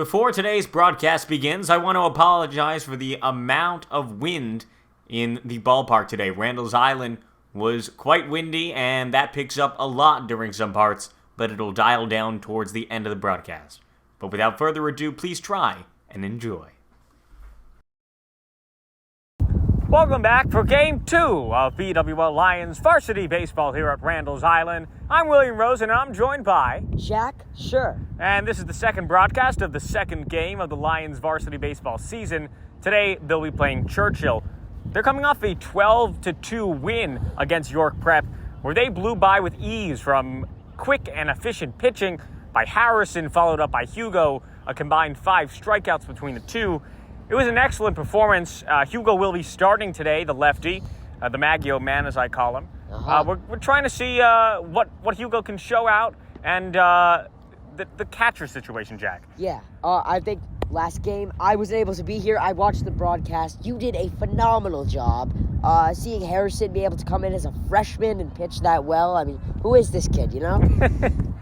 Before today's broadcast begins, I want to apologize for the amount of wind in the ballpark today. Randall's Island was quite windy, and that picks up a lot during some parts, but it'll dial down towards the end of the broadcast. But without further ado, please try and enjoy. Welcome back for Game 2 of BWL Lions Varsity Baseball here at Randall's Island. I'm William Rosen, and I'm joined by Scher. And this is the second broadcast of the second game of the Lions Varsity Baseball season. Today, they'll be playing Churchill. They're coming off a 12-2 win against York Prep, where they blew by with ease from quick and efficient pitching by Harrison, followed up by Hugo, a combined 5 strikeouts between the two. It was an excellent performance. Hugo will be starting today, the lefty, the Maggio man, as I call him. We're trying to see what Hugo can show out, and the catcher situation, Jack. Yeah, I think last game I wasn't able to be here. I watched the broadcast. You did a phenomenal job. Seeing Harrison be able to come in as a freshman and pitch that well. I mean, who is this kid, you know?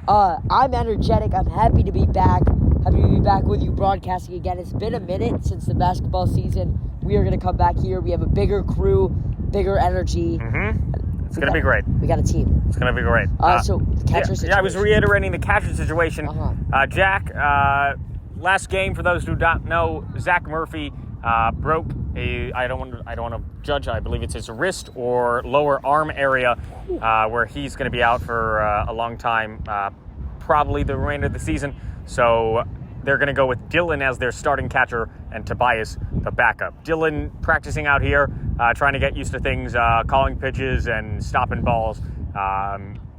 I'm energetic. I'm happy to be back. Happy to be back with you broadcasting again. It's been a minute since the basketball season. We are going to come back here. We have a bigger crew, bigger energy. It's going to be great. We got a team. It's going to be great. So, the catcher situation. Yeah, I was reiterating the catcher situation. Jack, last game, for those who don't know, Zach Murphy broke I don't want to judge. I believe it's his wrist or lower arm area, where he's going to be out for a long time, probably the remainder of the season. So they're going to go with Dylan as their starting catcher and Tobias the backup. Dylan practicing out here, trying to get used to things, calling pitches and stopping balls.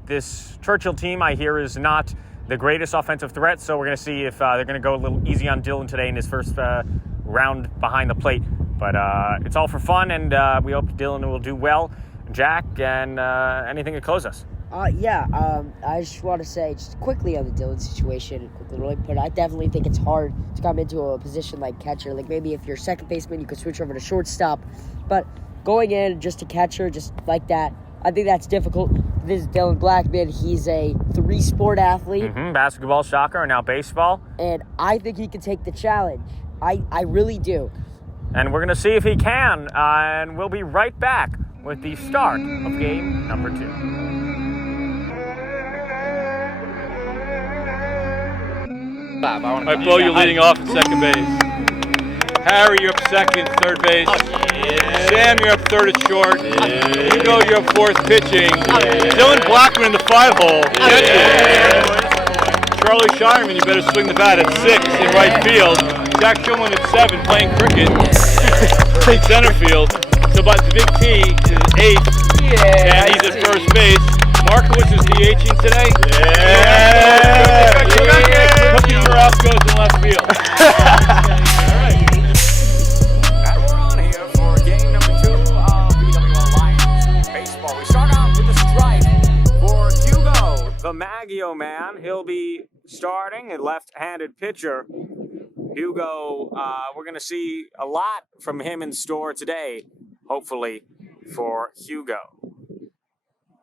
This Churchill team, I hear, is not the greatest offensive threat, so we're going to see if they're going to go a little easy on Dylan today in his first round behind the plate. But it's all for fun, and we hope Dylan will do well. Jack, and anything to close us? I just want to say just quickly on the Dylan situation, but I definitely think it's hard to come into a position like catcher. Like maybe if you're second baseman, you could switch over to shortstop, but going in just to catcher, just like that, I think that's difficult. This is Dylan Blackman. He's a 3-sport athlete. Basketball, soccer, and now baseball. And I think he can take the challenge. I really do. And we're going to see if he can, and we'll be right back with the start of game number 2. All right, Bo, you're leading off at second base. Harry, you're up second, third base. Sam, you're up third at short. Hugo, you're up fourth pitching. Dylan Blackman in the 5-hole. Charlie Shireman, you better swing the bat at 6 in right field. Zach Schulman at 7 playing cricket in center field. So but the big T is 8th, and he's at first base. Markowitz is DHing today. Cookie Morales goes in left field. All right. And we're on here for game number 2 of BWL Lions Baseball. We start out with a strike for Hugo, the Maggio man. He'll be starting, a left-handed pitcher. Hugo, we're going to see a lot from him in store today, hopefully, for Hugo.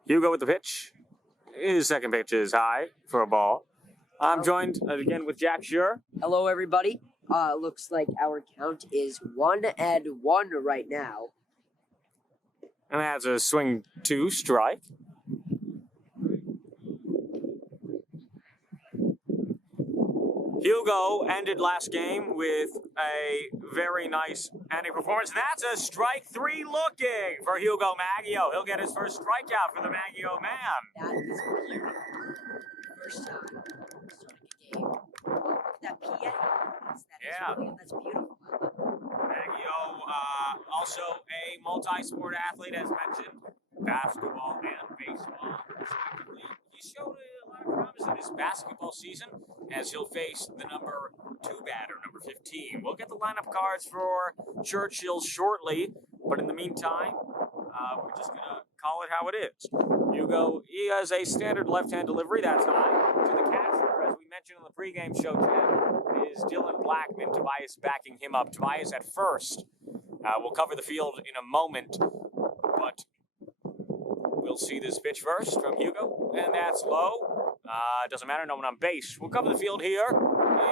Hugo with the pitch. His second pitch is high for a ball. I'm joined again with Jack Scher. Hello, everybody. Looks like our count is 1-1 right now. And that's a swing 2 strike. Hugo ended last game with a very nice ending performance. That's a strike 3 looking for Hugo Maggio. He'll get his first strikeout for the Maggio man. That is beautiful. First time starting a game. That PA. That's beautiful. Maggio, also a multi-sport athlete, as mentioned. Basketball and baseball. He showed a lot of promise in his basketball season, as he'll face the number 2 batter, number 15. We'll get the lineup cards for Churchill shortly, but in the meantime, we're just going to call it how it is. Hugo, he has a standard left-hand delivery. That's high. To the catcher, as we mentioned on the pregame show, Ted, is Dylan Blackman. Tobias backing him up. Tobias at first. We'll cover the field in a moment, but we'll see this pitch first from Hugo, and that's low. Doesn't matter, no one on base. We'll cover the field here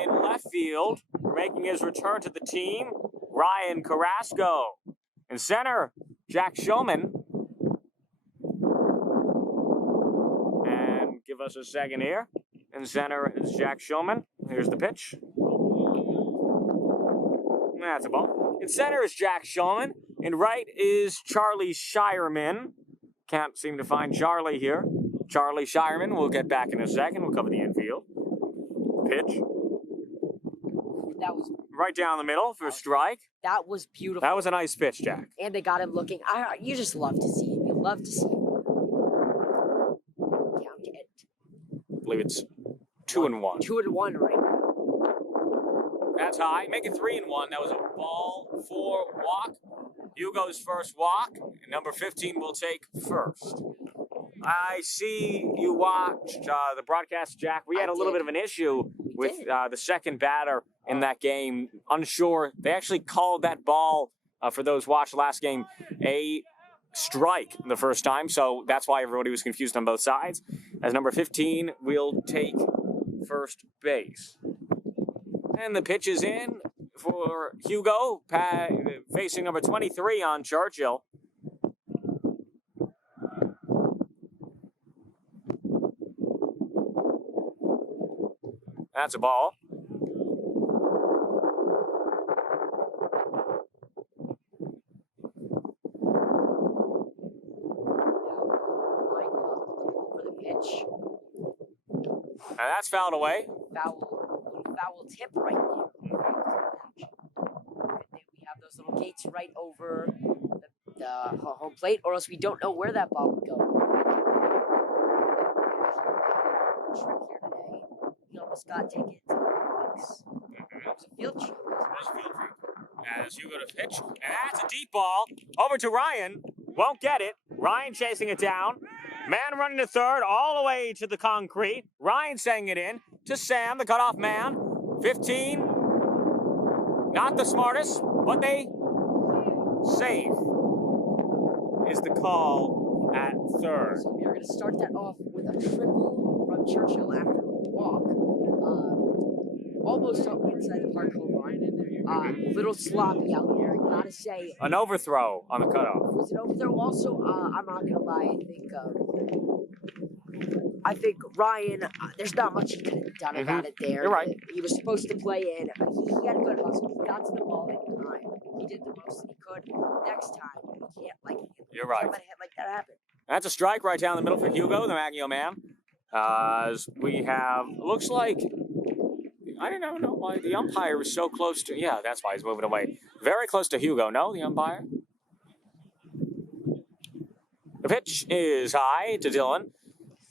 in left field, making his return to the team, Ryan Carrasco. In center, Jack Shulman. And give us a second here. In center is Jack Shulman. Here's the pitch. That's a ball. In center is Jack Shulman. In right is Charlie Shireman. Can't seem to find Charlie here. Charlie Shireman. We'll get back in a second. We'll cover the infield. Pitch. That was right down the middle for a strike. That was beautiful. That was a nice pitch, Jack. And they got him looking. You just love to see it. You love to see it. Count it. I believe it's 2-1. 2-1 right now. That's high. Make it 3-1. That was a ball for walk. Hugo's first walk. Number 15 will take first. I see you watched the broadcast, Jack. We had a little bit of an issue with the second batter in that game. Unsure. They actually called that ball, for those watched last game, a strike the first time. So that's why everybody was confused on both sides. As number 15 will take first base. And the pitch is in for Hugo, facing number 23 on Churchill. That's a ball. For the pitch. And that's fouled away. Foul tip right there. We have those little gates right over the home plate, or else we don't know where that ball would go. Trick here today. He almost got taken to the box. It was a field trip. As Hugo to pitch. And that's a deep ball. Over to Ryan. Won't get it. Ryan chasing it down. Man running to third all the way to the concrete. Ryan sending it in to Sam, the cutoff man. 15. Not the smartest, but they save is the call at third. So we are going to start that off with a triple from Churchill after a walk. Almost up inside the park home run. Little sloppy out there, gotta say. An overthrow on the cutoff. It was an overthrow. Also, I'm not gonna lie. I think Ryan. There's not much he could have done about it there. You're right. He was supposed to play in. He had a good hustle. He got to the ball in time. He did the most that he could. Next time, he can't You're right. Let a hit like that happen. That's a strike right down the middle for Hugo, the Maggio man. As we have, looks like. I don't know why the umpire is so close to... Yeah, that's why he's moving away. Very close to Hugo. No, the umpire. The pitch is high to Dylan.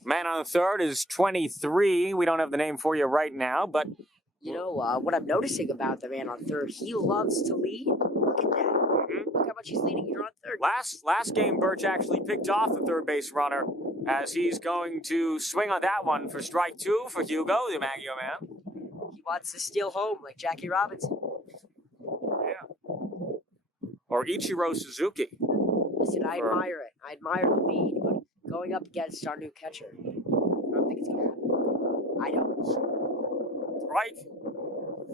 Man on the third is 23. We don't have the name for you right now, but... You know, what I'm noticing about the man on third, he loves to lead. Look at that. Look how much he's leading here on third. Last game, Birch actually picked off the third base runner as he's going to swing on that one for strike two for Hugo, the Maggio man. Wants to steal home like Jackie Robinson. Yeah. Or Ichiro Suzuki. Listen, I admire it. I admire the lead, but going up against our new catcher, I don't think it's going to happen. I don't. Strike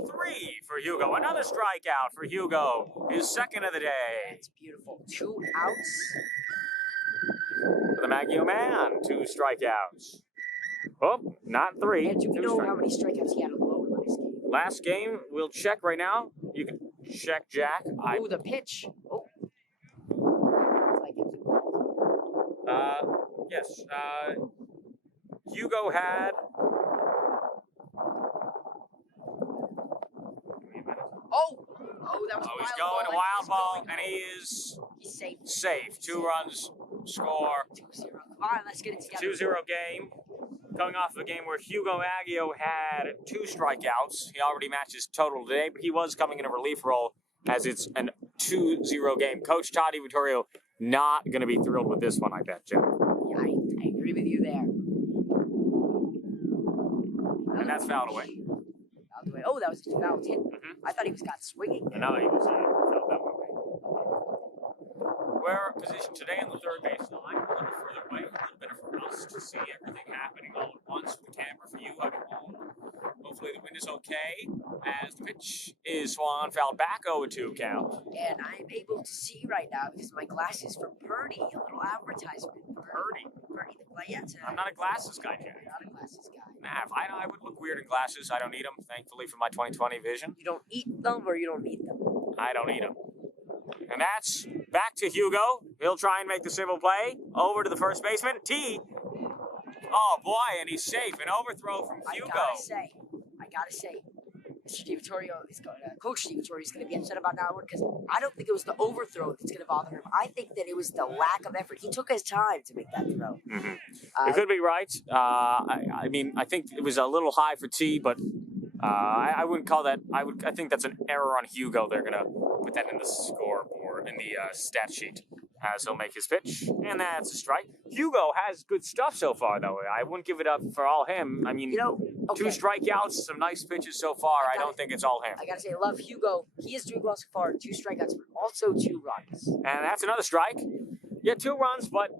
three for Hugo. Another strikeout for Hugo. His second of the day. That's beautiful. 2 outs. For the Maggio man, 2 strikeouts. Oh, not 3. And do you know how many strikeouts he had alone? Last game, we'll check right now. You can check, Jack. Oh, the pitch. Oh. Yes. Hugo had... Oh, that was a he's wild going ball. a wild ball, and he's safe. Safe. 2 runs, score. 2-0. Come on, let's get it together. 2-0 game. Coming off of a game where Hugo Maggio had 2 strikeouts. He already matched his total today, but he was coming in a relief role as it's an 2-0 game. Coach Todd Vittorio not going to be thrilled with this one, I bet, Jeff. Yeah, I agree with you there. And that's fouled away. Oh, that was a foul tip. I thought he got swinging. And now he was fouled that one away. We're positioned today on the third base line, a little further away, a little better for us to see everything happening all at once with the camera for you at home. Hopefully the wind is okay as the pitch is swung on, fouled back, 0-2 count. And I'm able to see right now because my glasses from Purdy, a little advertisement. Purdy? Purdy, yeah, I'm not a glasses guy, Jack. You're not a glasses guy. Nah, I would look weird in glasses. I don't need them, thankfully, for my 20/20 vision. You don't eat them or you don't need them? I don't need them. And that's back to Hugo. He'll try and make the civil play. Over to the first baseman. T. Oh, boy, and he's safe. An overthrow from Hugo. I gotta say, Mr. DiVittorio is going to, Coach DiVittorio is going to be upset about that one because I don't think it was the overthrow that's going to bother him. I think that it was the lack of effort. He took his time to make that throw. Mm-hmm. You could be right. I mean, I think it was a little high for T, but I wouldn't call that. I think that's an error on Hugo. They're going to put that in the scoreboard, in the stat sheet, as he'll make his pitch. And that's a strike. Hugo has good stuff so far, though. I wouldn't give it up for all him. I mean, okay. 2 strikeouts, some nice pitches so far. I don't think it's all him. I gotta say, I love Hugo. He is doing well so far. 2 strikeouts, but also 2 runs. And that's another strike. Yeah, 2 runs, but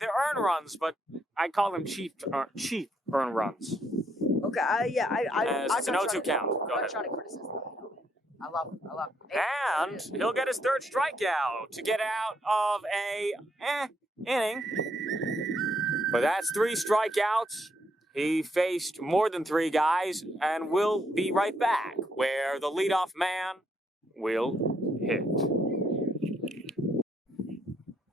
they're earned runs, but I call them cheap earned runs. Okay, it's an 0-2 count. Go ahead. I'm trying to criticize him. I love him. And he'll get his 3rd strikeout to get out of a inning. But that's 3 strikeouts. He faced more than 3 guys and will be right back where the leadoff man will hit.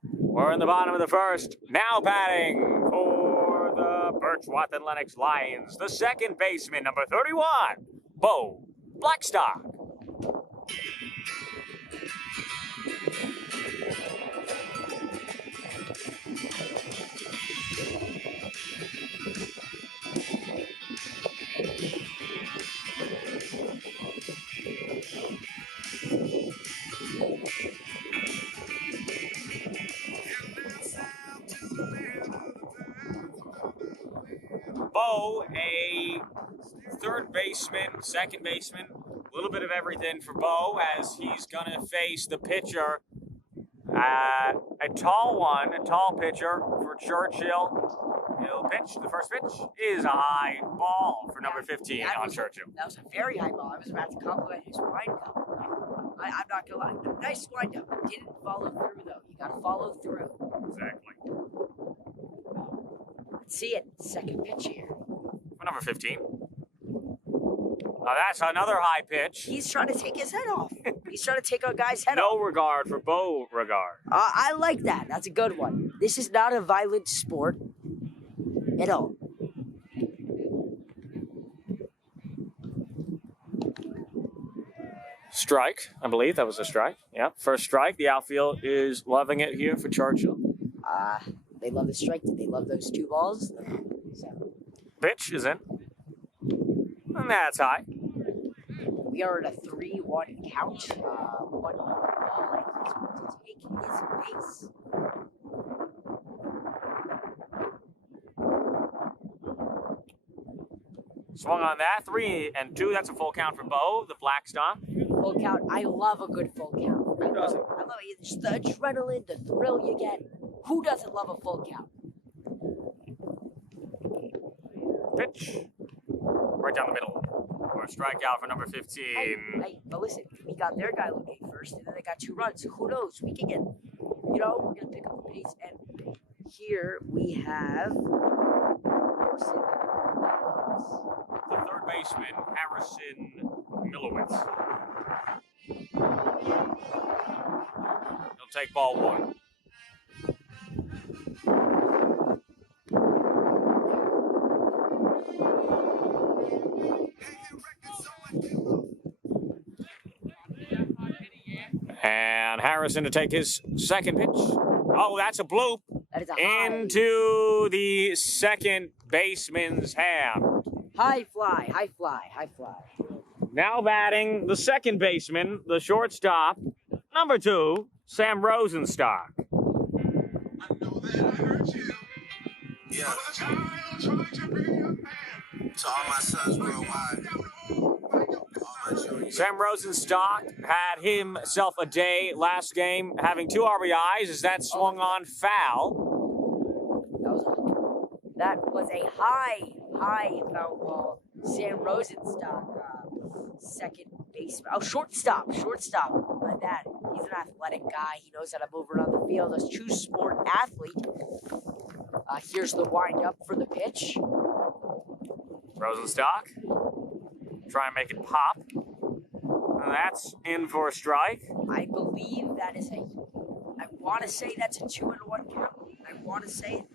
We're in the bottom of the 1st. Now batting for the Birchwath Lennox Lions, the second baseman, number 31, Bo Blackstock. Bo, a 3rd baseman, 2nd baseman, a little bit of everything for Bo as he's going to face the pitcher. A tall pitcher for Churchill. He'll pitch. The first pitch is a high ball for number 15 on Churchill. That was a very high ball. I was about to compliment his windup. I'm not going to lie. Nice windup. Didn't follow through, though. You got to follow through. Exactly. Let's see it. Second pitch here. For number 15. That's another high pitch. He's trying to take his head off. He's trying to take a guy's head off. off. No regard for Bo regard. I like that. That's a good one. This is not a violent sport at all. Strike, I believe that was a strike. Yep, first strike. The outfield is loving it here for Churchill. They love the strike. Did they love those 2 balls? So. Pitch is in. And that's high. We are at a 3-1 count. 1 ball, and he's going to take his base. Swung on that. 3-2. That's a full count for Bo, the Blackstock. Full count. I love a good full count. Who doesn't? I love it. Just the adrenaline, the thrill you get. Who doesn't love a full count? Pitch. Right down the middle. Or a strikeout for number 15. Hey, but listen, we got their guy looking first, and then they got 2 runs. So who knows? We can get, we're going to pick up the pace. And here we have Rosen. The 3rd baseman, Harrison Milowitz. He'll take ball 1. And Harrison to take his second pitch. Oh, that's a bloop. That is a high. Into the second baseman's hand. High fly, high fly, high fly. Now batting the second baseman, the shortstop, number 2, Sam Rosenstock. I know that I hurt you. Yeah. To all my sons worldwide. Sam Rosenstock had himself a day last game, having 2 RBIs as that swung on foul. That was a high foul ball. Sam Rosenstock, second baseman. Oh, shortstop. My bad. He's an athletic guy. He knows how to move around the field. A true sport athlete. Here's the windup for the pitch. Rosenstock. Try and make it pop. And that's in for a strike. I believe that is I want to say that's a 2-1 count. I want to say it.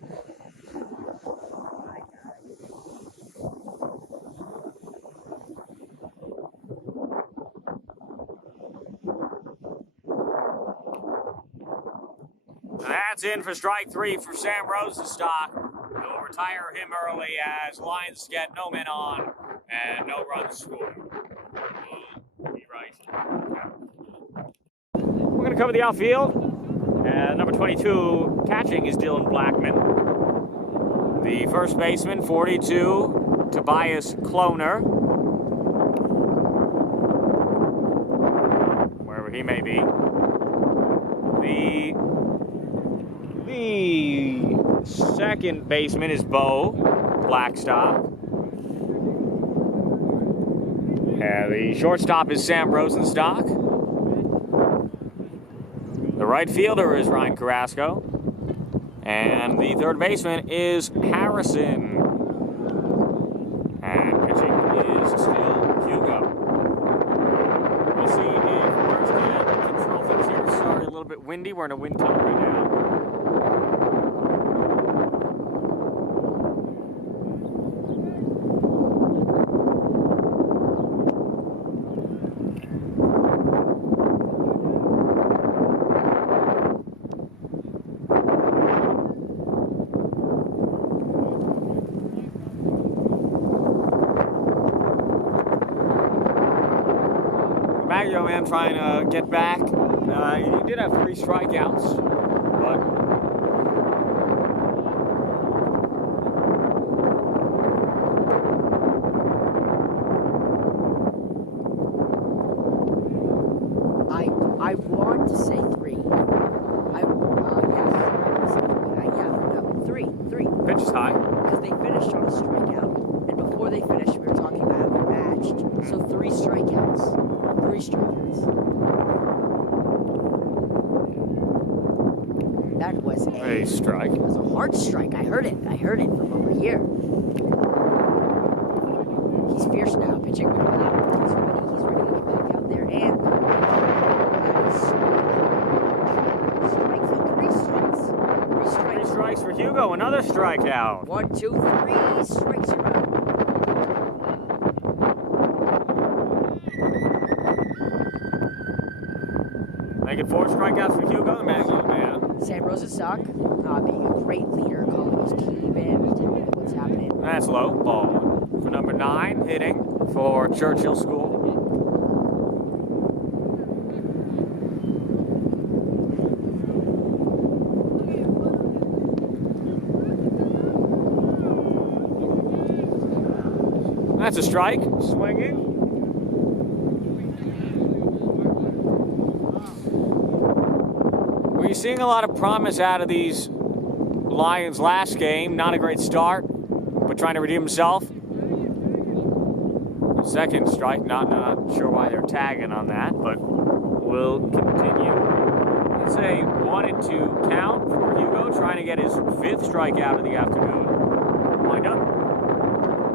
That's in for strike 3 for Sam Rosenstock. We'll retire him early as Lions get no men on and no runs scored. We'll be right. We're going to cover the outfield. Number 22 catching is Dylan Blackman. The first baseman, 42, Tobias Kloner. Wherever he may be. The second baseman is Bo Blackstock. The shortstop is Sam Rosenstock. The right fielder is Ryan Carrasco. And the third baseman is Harrison. And pitching is still Hugo. We'll see if Where's the control things here. Sorry, a little bit windy. We're in a wind tunnel right now. Maggio, man, trying to get back. He did have 3 strikeouts, but I want to say 3. Three. pitch is high. Because they finished on a strikeout, and before they finished, we were talking about how we matched. So 3 strikeouts. That was A strike. It was a hard strike. I heard it from over here. He's fierce now, pitching with power. He's ready to get back out there. And that is Three strikes for Hugo. Another strikeout. 1, 2, 3 strikes are out. Make it 4 strikeouts for Hugo, the Maggio man. Sam Rosenstock, being a great leader, calling his team in, what's happening. That's low. Ball for number 9, hitting for Churchill School. That's a strike. Swinging. We're seeing a lot of promise out of these Lions last game. Not a great start, but trying to redeem himself. Second strike. Not sure why they're tagging on that, but we'll continue. It's a 1-2 count for Hugo, trying to get his 5th strikeout of the afternoon. Wind up.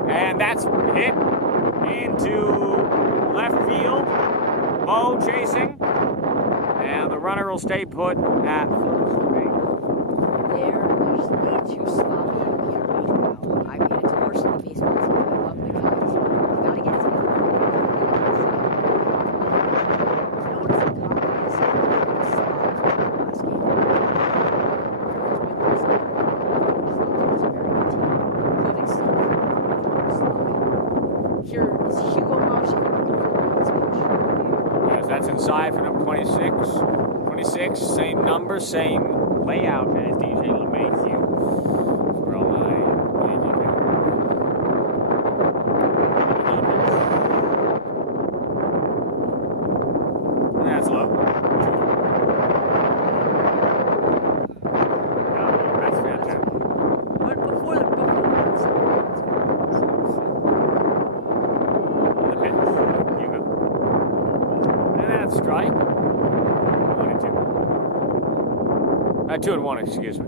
And that's hit into left field. Bo chasing. And the runner will stay put at first base. There's way too sloppy out here right now. I mean, it's worse than the baseball team. I love the guys, but we gotta get it together. You know what's the confidence last game? Here is Hugo Maggio. Yes, that's inside for number 26. 26, same number, same layout as DJ LeMahieu. For all my that's low. That's fantastic. But before the That's a strike. 1 and 2. 2 and 1, excuse me.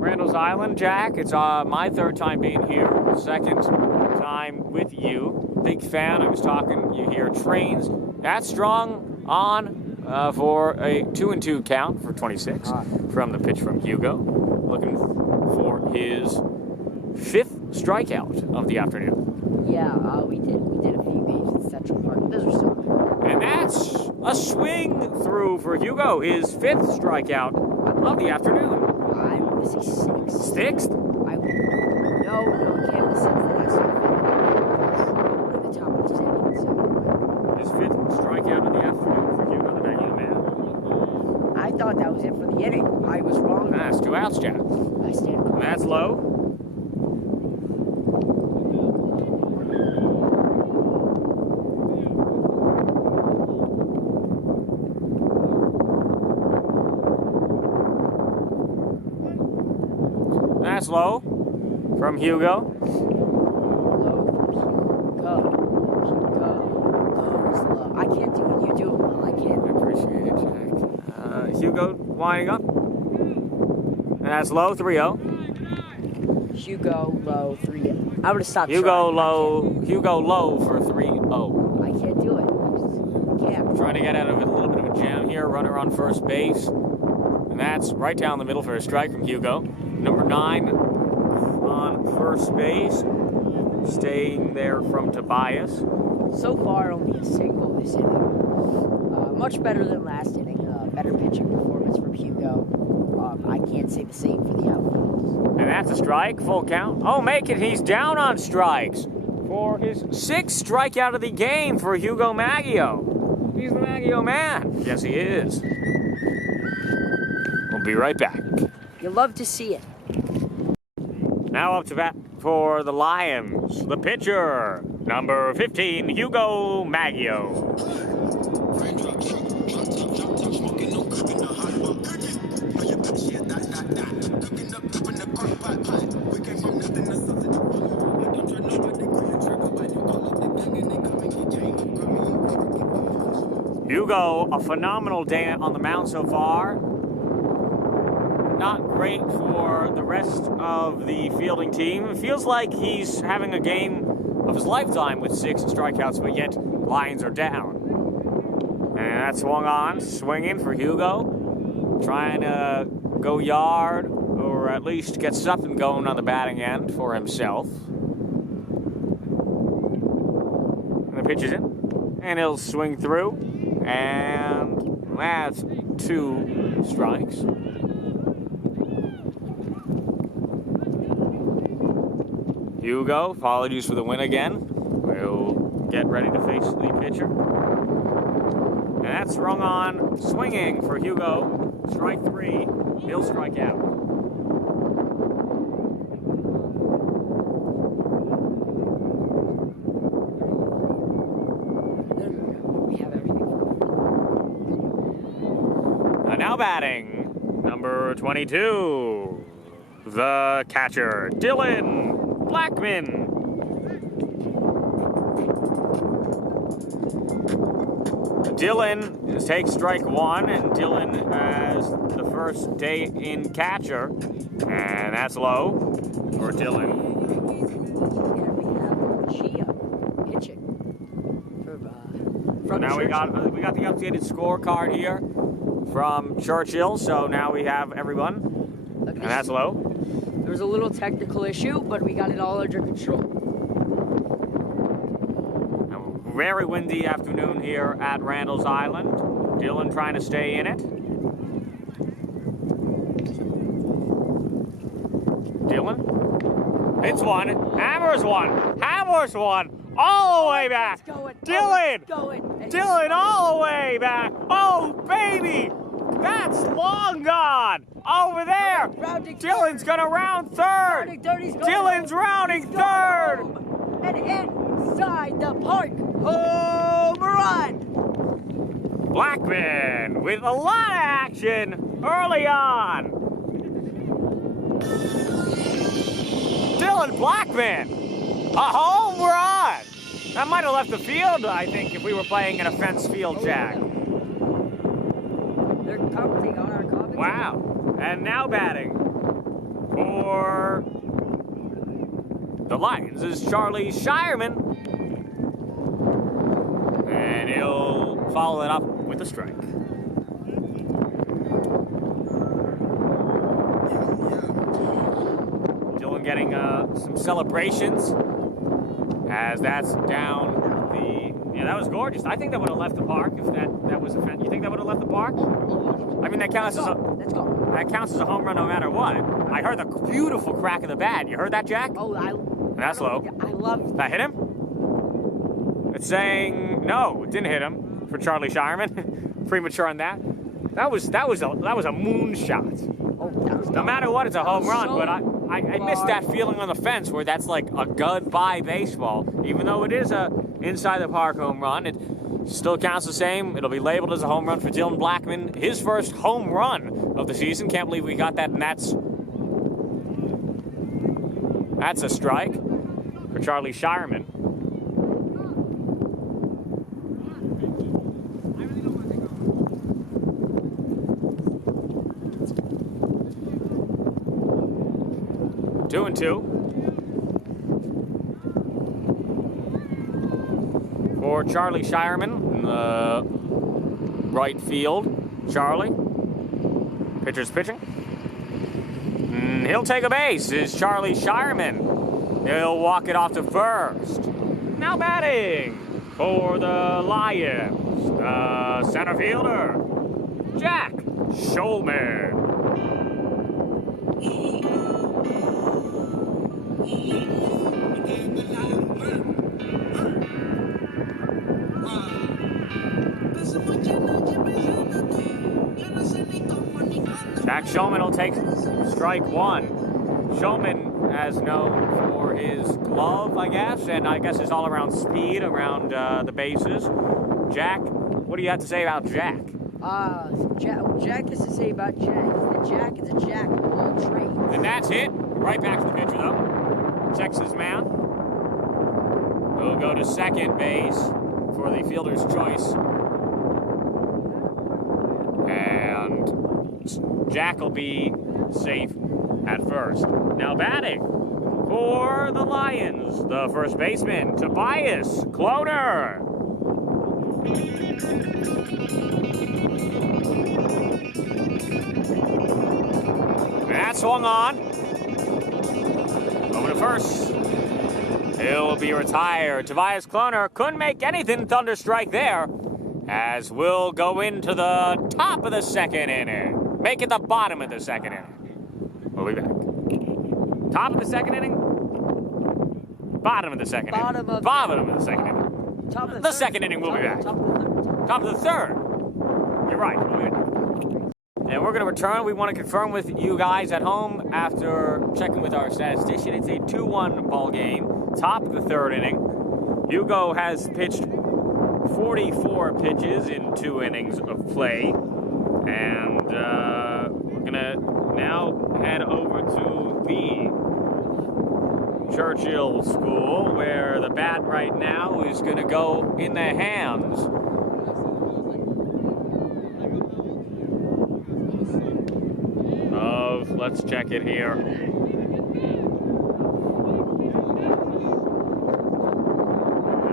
Randall's Island, Jack. It's my third time being here. Second time with you. Big fan. I was talking. You hear trains. That's strong on for a 2 and 2 count for 26 from the pitch from Hugo. Looking for his 5th strikeout of the afternoon. Yeah, we did a few games in Central Park. Those were so good. And that's a swing through for Hugo, his 5th strikeout of the afternoon. I want to say 6th. 6th? No, it can't be 6th. The last one. At the top of the standing. So. His 5th strikeout of the afternoon for Hugo, the Maggio man. I thought that was it for the inning. I was wrong. That's 2 outs, Jack. I stand corrected. And that's low. That's low from Hugo. I can't do it. You do it well. I can't. I appreciate it, Jack. Hugo winding up. And that's low, 3-0. Hugo low 3. I'm gonna stop. Hugo trying. low for 3-0. I can't do it. I can't. Trying to get out of a little bit of a jam here. Runner on first base. And that's right down the middle for a strike from Hugo. Number 9 on first base. Staying there from Tobias. So far, only a single this inning. Much better than last inning. Better pitching performance from Hugo. I can't say the same for the outfield. And that's a strike, full count. Oh, make it. He's down on strikes for his 6th strikeout of the game for Hugo Maggio. He's the Maggio man. Yes, he is. We'll be right back. You love to see it. Now up to bat for the Lions. The pitcher, number 15, Hugo Maggio. Hugo, a phenomenal day on the mound so far. Not great for the rest of the fielding team. It feels like he's having a game of his lifetime with 6 strikeouts, but yet Lions are down. And that swung on, swinging for Hugo. Trying to go yard, or at least get something going on the batting end for himself. And the pitch is in. And he'll swing through. And that's 2 strikes. Hugo, apologies for the win again. We'll get ready to face the pitcher. And that's rung on, swinging for Hugo. Strike 3, he'll strike out. We have everything. Now batting, number 22, the catcher, Dylan Blackman. Dylan takes strike 1, and Dylan as the first day in catcher, and that's low for Dylan. Pitching. So now we got the updated scorecard here from Churchill. So now we have everyone, and that's low. There was a little technical issue, but we got it all under control. A very windy afternoon here at Randall's Island. Dylan trying to stay in it. Dylan hits one, hammers one, all the way back. Dylan all the way back. Oh, baby, that's long gone. Over there, Dylan's gonna round third. Dylan's rounding third. And inside the park, home run. Blackman with a lot of action early on. Dylan Blackman, a home run. That might have left the field, I think, if we were playing in a fence field, Jack. They're commenting on our comments. Wow. And now batting for the Lions is Charlie Shireman. And he'll follow it up with a strike. Dylan getting some celebrations as that's down the... Yeah, that was gorgeous. I think that would have left the park if that was a fence. You think that would have left the park? I mean, that counts as a home run no matter what. I heard the beautiful crack of the bat. You heard that, Jack? Oh, That's low. I love That hit him? It's saying no, it didn't hit him for Charlie Shireman. Premature on that. That was a moonshot. Oh, that was No matter what, it's a home run, so but I miss that feeling on the fence where that's like a goodbye baseball. Even though it is a inside the park home run, it still counts the same. It'll be labeled as a home run for Dylan Blackman. His first home run of the season. Can't believe we got that, and that's a strike for Charlie Shireman. Two and two for Charlie Shireman in the right field. Charlie, pitcher's pitching. And he'll take a base. Is Charlie Shireman. He'll walk it off to first. Now batting for the Lions, the center fielder, Jack Schulman. Jack Schulman will take strike one. Schulman, as known for his glove, I guess, and I guess his all-around speed around the bases. Jack, what do you have to say about Jack? Jack has to say about Jack is that Jack is a jack of all trades. And that's it. Right back to the pitcher, though. Checks his mound. He'll go to second base for the fielder's choice. And Jack will be safe at first. Now batting for the Lions, the first baseman, Tobias Cloner. That swung on. Over to first. He'll be retired. Tobias Cloner couldn't make anything thunderstrike there, as we'll go into the top of the second inning. Make it the bottom of the second inning. We'll be back. Top of the second inning? Bottom of the second inning. Bottom of the second inning. Top of The second inning, we'll be back. Top of the third. You're right. We'll be back. And we're going to return. We want to confirm with you guys at home after checking with our statistician. It's a 2-1 ball game. Top of the third inning. Hugo has pitched 44 pitches in 2 innings of play. And we're going to now head over to the Churchill School, where the bat right now is going to go in the hands of, let's check it here.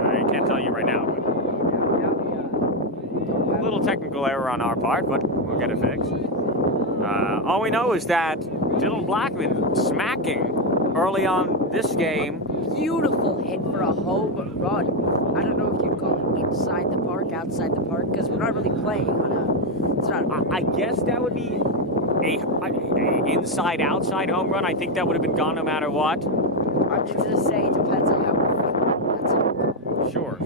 I can't tell you right now, but a little technical error on our part, but we'll get it fixed. All we know is that Dylan Blackman smacking early on this game. Beautiful hit for a home run. I don't know if you'd call it inside the park, outside the park, because we're not really playing on a... It's not. I guess that would be a inside-outside home run. I think that would have been gone no matter what. I'm just gonna say it depends on how we feel. That's it. Sure.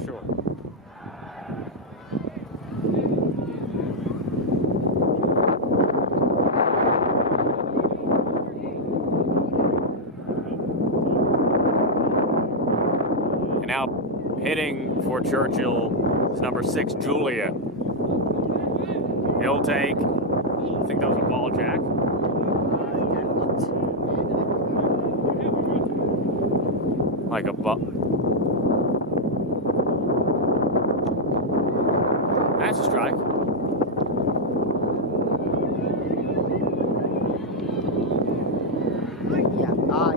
Now hitting for Churchill is number 6, Julia. He'll take, I think that was a ball, Jack. That looked Like a ball. That's a strike.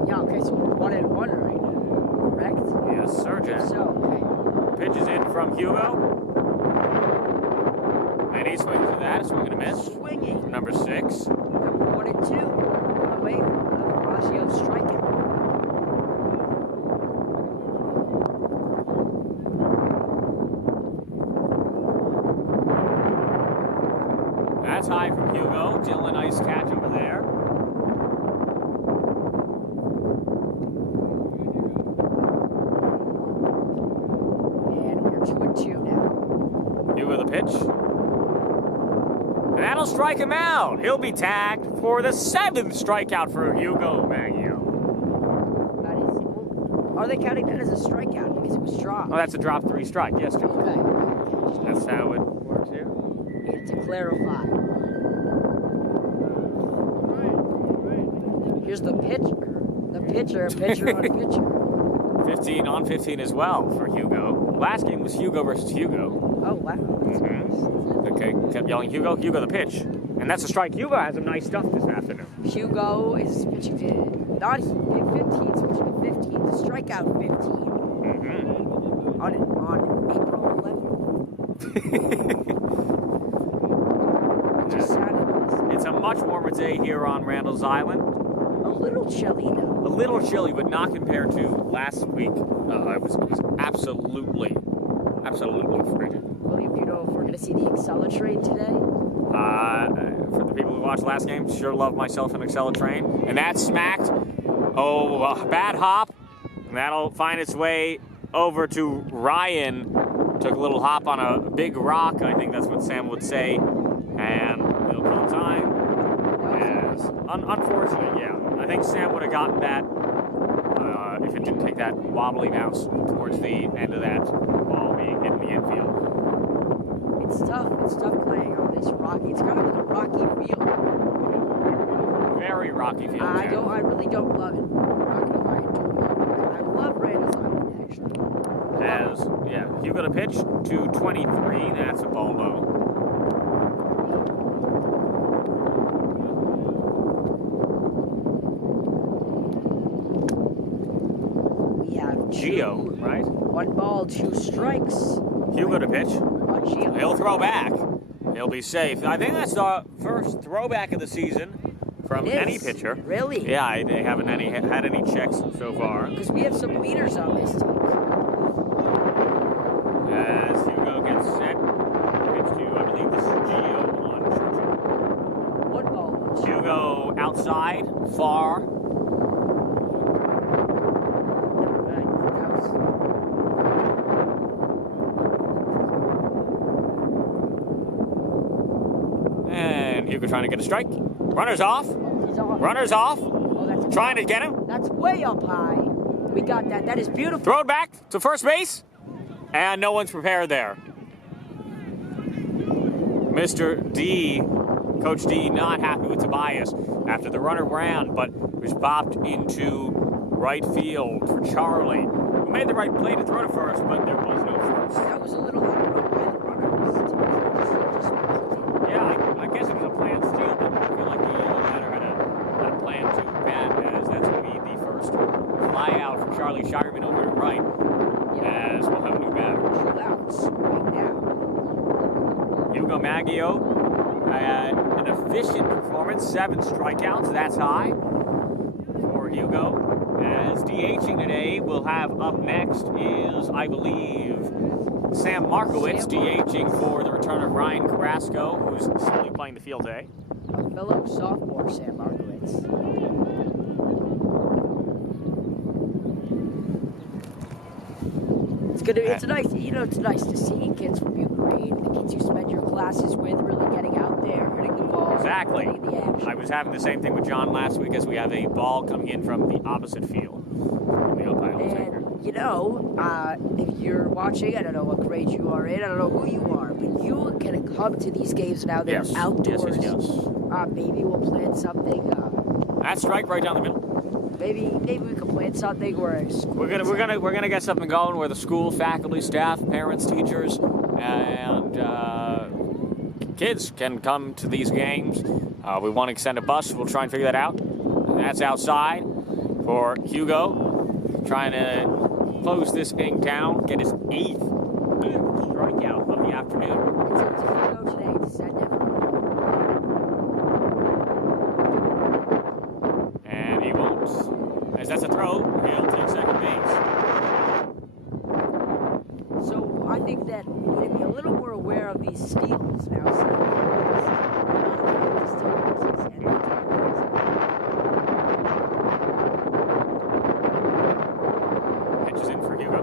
Yeah, okay, so we're 1-1 right now. Correct? Yes, sir, Jack. So, okay. Pitch is in from Hugo. And he swings at that. Swing and a miss. Swinging. Number 6. 1-2. Away from another Maggio strikeout. That's high from Hugo. Dylan, nice catch over there. And we're 2-2 now. Hugo the pitch. And that'll strike him out. He'll be tagged for the 7th strikeout for Hugo Maggio. That is. Are they counting that as a strikeout because it was dropped? Oh, that's a drop 3 strike. Yes, Jim. Okay. That's how it works here. And to clarify, here's the pitcher. The pitcher on pitcher. 15 on 15 as well for Hugo. Last game was Hugo versus Hugo. Oh, wow. That's nice. Okay, kept yelling Hugo. Hugo the pitch. And that's a strike. Hugo has some nice stuff this afternoon. Hugo is pitching to not in 15, switching to 15 to strike out 15 on April 11th. Just sounded nice. It's a much warmer day here on Randall's Island. A little chilly though. A little chilly, but not compared to last week. It was absolutely frigid. Well, you know if we're going to see the Accelerate today? For the people who watched last game, sure love myself an Accelerate. And that smacked. Oh, a bad hop. And that'll find its way over to Ryan. Took a little hop on a big rock. I think that's what Sam would say. And it'll come time. As unfortunate, yeah. I think Sam would have gotten that if it didn't take that wobbly bounce towards the end of that ball being hit in the infield. It's tough playing on this rocky. It's kind of like a rocky field. Very rocky field. I really don't love it. Rocky, I don't love it. I love Randall's Island actually. Hugo to pitch to 23. That's a ball low. We have Gio, right? 1 ball, 2 strikes. Hugo to pitch. Gio. He'll throw back. He'll be safe. I think that's the first throwback of the season from any pitcher. Really? Yeah, they haven't had any checks so far. Because we have some leaders on this team. As Hugo gets set, pitch to, I believe this is Gio on Churchill. 1 ball. Hugo outside, far. And Hugo trying to get a strike. Runner's off. He's off. Runner's off. Oh, that's Trying to get him. That's way up high. We got that. That is beautiful. Thrown back to first base. And no one's prepared there. Mr. D, Coach D, not happy with Tobias after the runner ran, but was bopped into right field for Charlie, who made the right play to throw to first, but there was no first. That was a little overrun by the runners. Yeah, I guess it was a planned steal, but I feel like the yellow batter had a plan too bad, as that's going to be the first fly out for Charlie Shireman over to right, as we'll have a new batter. 2 outs right now. Hugo Maggio, an efficient performance, 7 strikeouts, that's high for Hugo. As DHing today, we'll have up next is, I believe, Sam Markowitz DHing for the return of Ryan Carrasco, who's simply playing the field today. A fellow sophomore, Sam Markowitz. It's nice, it's nice to see kids from Ukraine, the kids you spend your classes with, really getting out there, hitting the ball. Exactly. Getting the action. I was having the same thing with John last week, as we have a ball coming in from the opposite field. The umpire will take her. And, if you're watching, I don't know what grade you are in, I don't know who you are, but you can come to these games now. They're Yes. outdoors. Yes. Maybe we'll plan something. That strike right down the middle. Maybe we can plan something where We're gonna get something going where the school, faculty, staff, parents, teachers, and kids can come to these games. We want to extend a bus. We'll try and figure that out. And that's outside for Hugo, trying to close this inning down, get his 8th strikeout of the afternoon. It's up to Hugo today to send everyone. And he won't. As that's a throw, he'll take second base. So I think that we need to be a little more aware of these steals now. Pitches in for Hugo.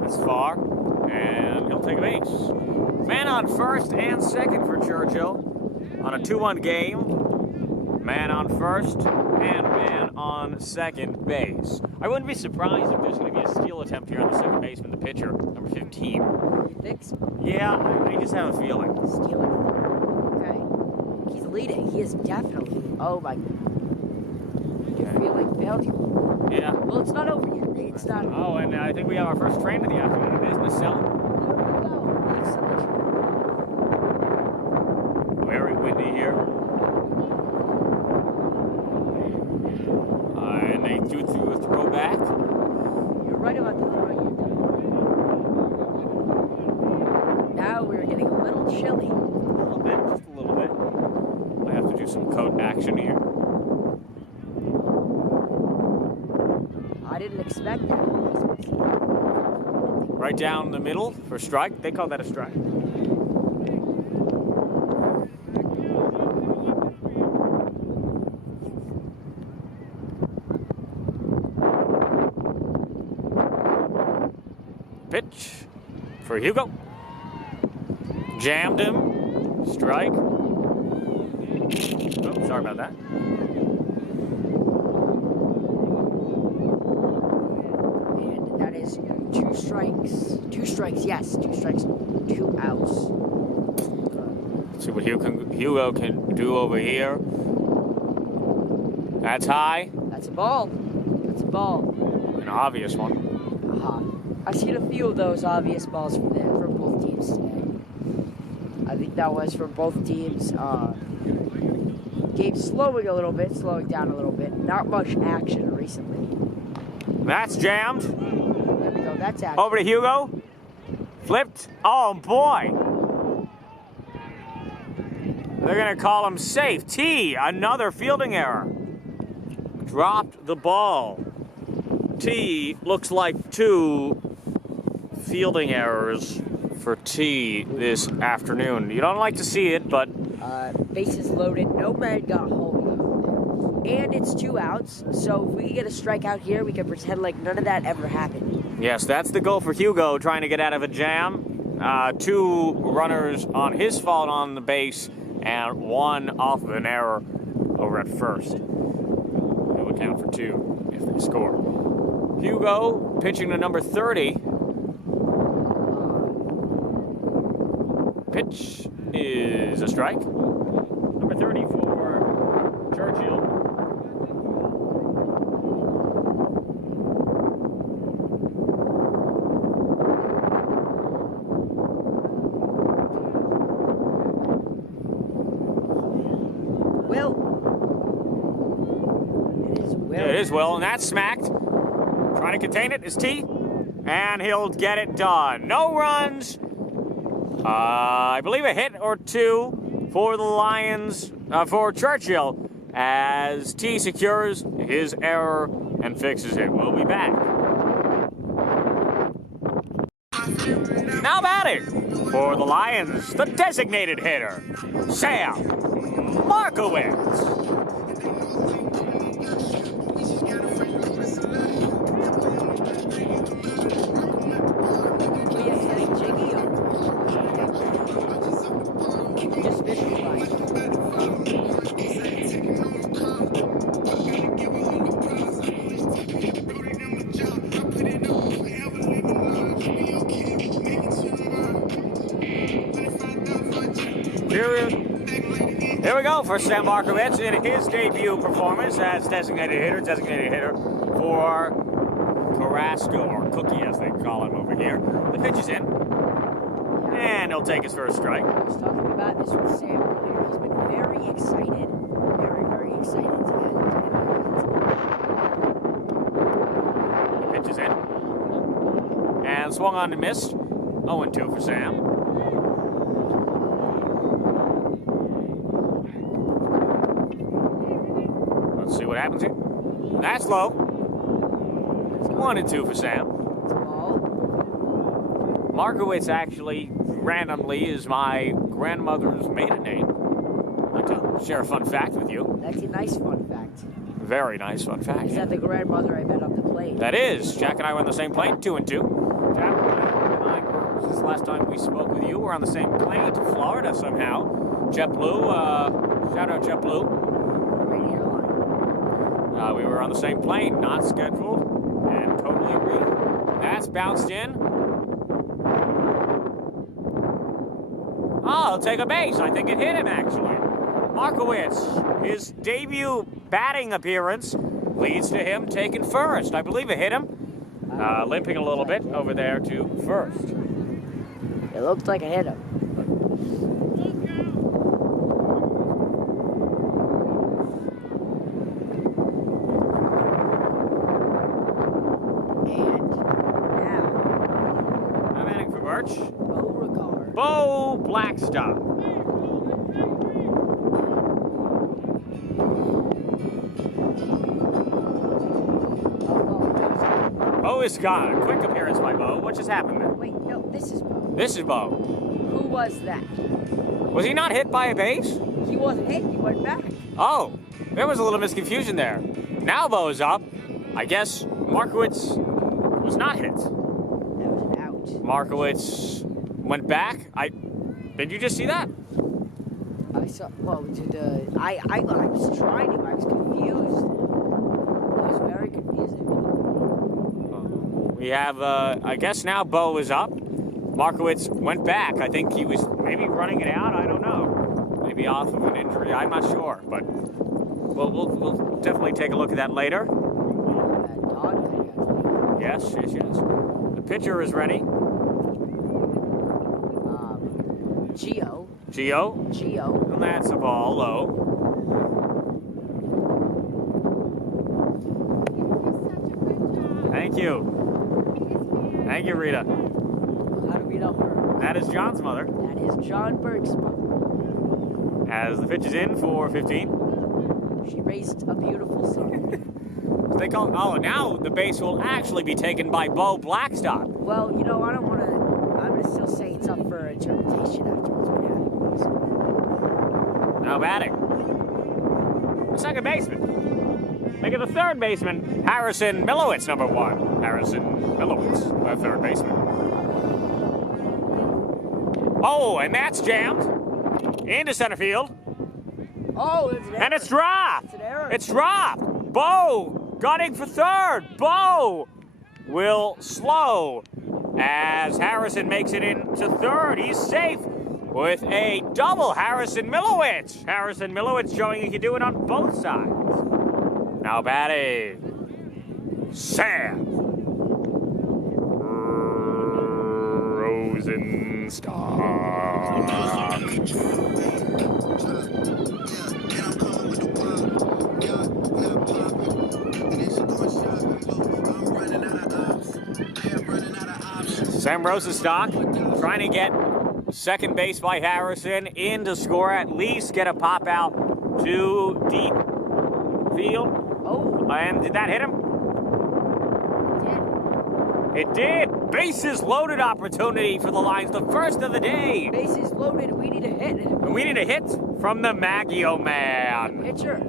That's far, and he'll take a base. Man on first and second for Churchill on a 2-1 game. Man on first and man on second base. I wouldn't be surprised if there's going to be a steal attempt here on the second baseman, the pitcher, number 15. You think so? Yeah, I just have a feeling. Stealing. Okay. He's leading. He is definitely. Oh my. Your feeling failed you. Yeah. Well, it's not over yet. It's not. Oh, and I think we have our first train of the afternoon. It is Marcel. Very windy here. And they threw a throwback. You're right about the throw. Now we're getting a little chilly. A little bit, just a little bit. I have to do some coat action here. I didn't expect that. Right down the middle for strike. They call that a strike. Pitch for Hugo. Jammed him. Strike. Oh, sorry about that. And that is 2 strikes. 2 strikes, yes. 2 strikes, 2 outs. Let's see what Hugo can do over here. That's high. That's a ball. That's a ball. An obvious one. I've seen a few of those obvious balls from both teams today. I think that was from both teams. Game slowing down a little bit. Not much action recently. That's jammed. There we go. That's action. Over to Hugo. Flipped. Oh, boy. They're going to call him safe. T, another fielding error. Dropped the ball. T looks like 2 fielding errors for T this afternoon. You don't like to see it, but... Bases loaded. No man got home, though. And it's 2 outs, so if we can get a strikeout here, we can pretend like none of that ever happened. Yes, that's the goal for Hugo, trying to get out of a jam. 2 runners on his fault on the base, and 1 off of an error over at first. It would count for 2 if they score. Hugo pitching to number 30. Pitch is a strike. Number 30 for Churchill. Will. It is Will. It is Will, and that's smacked. Trying to contain it is T, and he'll get it done. No runs. I believe a hit or 2 for the Lions, for Churchill, as T secures his error and fixes it. We'll be back. Now batting for the Lions, the designated hitter, Sam Markowitz. Here we go for Sam Markowitz in his debut performance as designated hitter for Carrasco, or Cookie as they call him over here. The pitch is in, and he'll take his first strike. I was talking about this with Sam earlier. He's been very excited. Very, very excited to get The pitch is in, and swung on and missed. 0-2 for Sam. Let's see what happens here. That's low. 1-2 for Sam. Markowitz actually, randomly, is my grandmother's maiden name. I'd like to share a fun fact with you. That's a nice fun fact. Very nice fun fact. Is that the grandmother I met on the plane? That is. Jack and I were on the same plane, 2-2. Jack and I were, since the last time we spoke with you, we're on the same plane to Florida somehow. JetBlue, shout out JetBlue. Great airline. We were on the same plane, not scheduled, and totally real. That's bounced in. Oh, he'll take a base. I think it hit him, actually. Markowitz, his debut batting appearance leads to him taking first. I believe it hit him. Limping a little bit over there to first. It looked like it hit him. Bo Blackstop. Bo is gone. Quick appearance by Bo. What just happened there? Wait, no, this is Bo. This is Bo. Who was that? Was he not hit by a base? He wasn't hit. He went back. Oh, there was a little misconfusion there. Now Bo is up. I guess Markowitz was not hit. That was an out. Markowitz went back. Did you just see that? I saw. Well, I was trying to. I was confused. It was very confusing. We have. I guess now Bo is up. Markowitz went back. I think he was maybe running it out. I don't know. Maybe off of an injury. I'm not sure, but we'll definitely take a look at that later. That dog thing. Yes. The pitcher is ready. Gio. And that's a ball low. Thank you, Rita. How do we know her? That is John's mother. That is John Burke's mother. As the pitch is in for 15. She raised a beautiful son. They call. Oh, now the base will actually be taken by Bo Blackstop. Well, I don't want to. I'm going to still say it's up for interpretation afterwards. Now batting. The second baseman. Make it the third baseman, Harrison Milowitz, number 1. Harrison Milowitz, the third baseman. Oh, and that's jammed into center field. Oh, it's an error. And it's dropped. It's an error. It's dropped. Bo gunning for third. Bo will slow as Harrison makes it into third. He's safe with a double. Harrison Milowitz. Harrison Milowitz showing he can do it on both sides. Now batting, Sam Rosenstock. Sam Rosenstock trying to get second base by Harrison in to score, at least get a pop out to deep field. Oh. And did that hit him? It did. Bases loaded opportunity for the Lions, the first of the day. Bases loaded. We need a hit. And we need a hit from the Maggio man. Pitcher.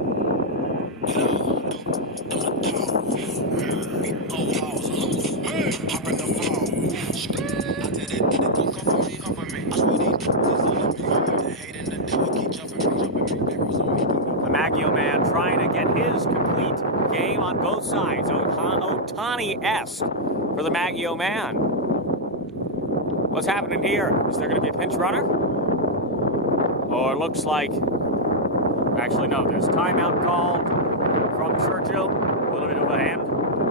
The Maggio man trying to get his complete game on both sides. Ohtani-esque for the Maggio man. What's happening here? Is there going to be a pinch runner? Or it looks like... Actually, no. There's timeout called from Churchill. A little bit of a hand.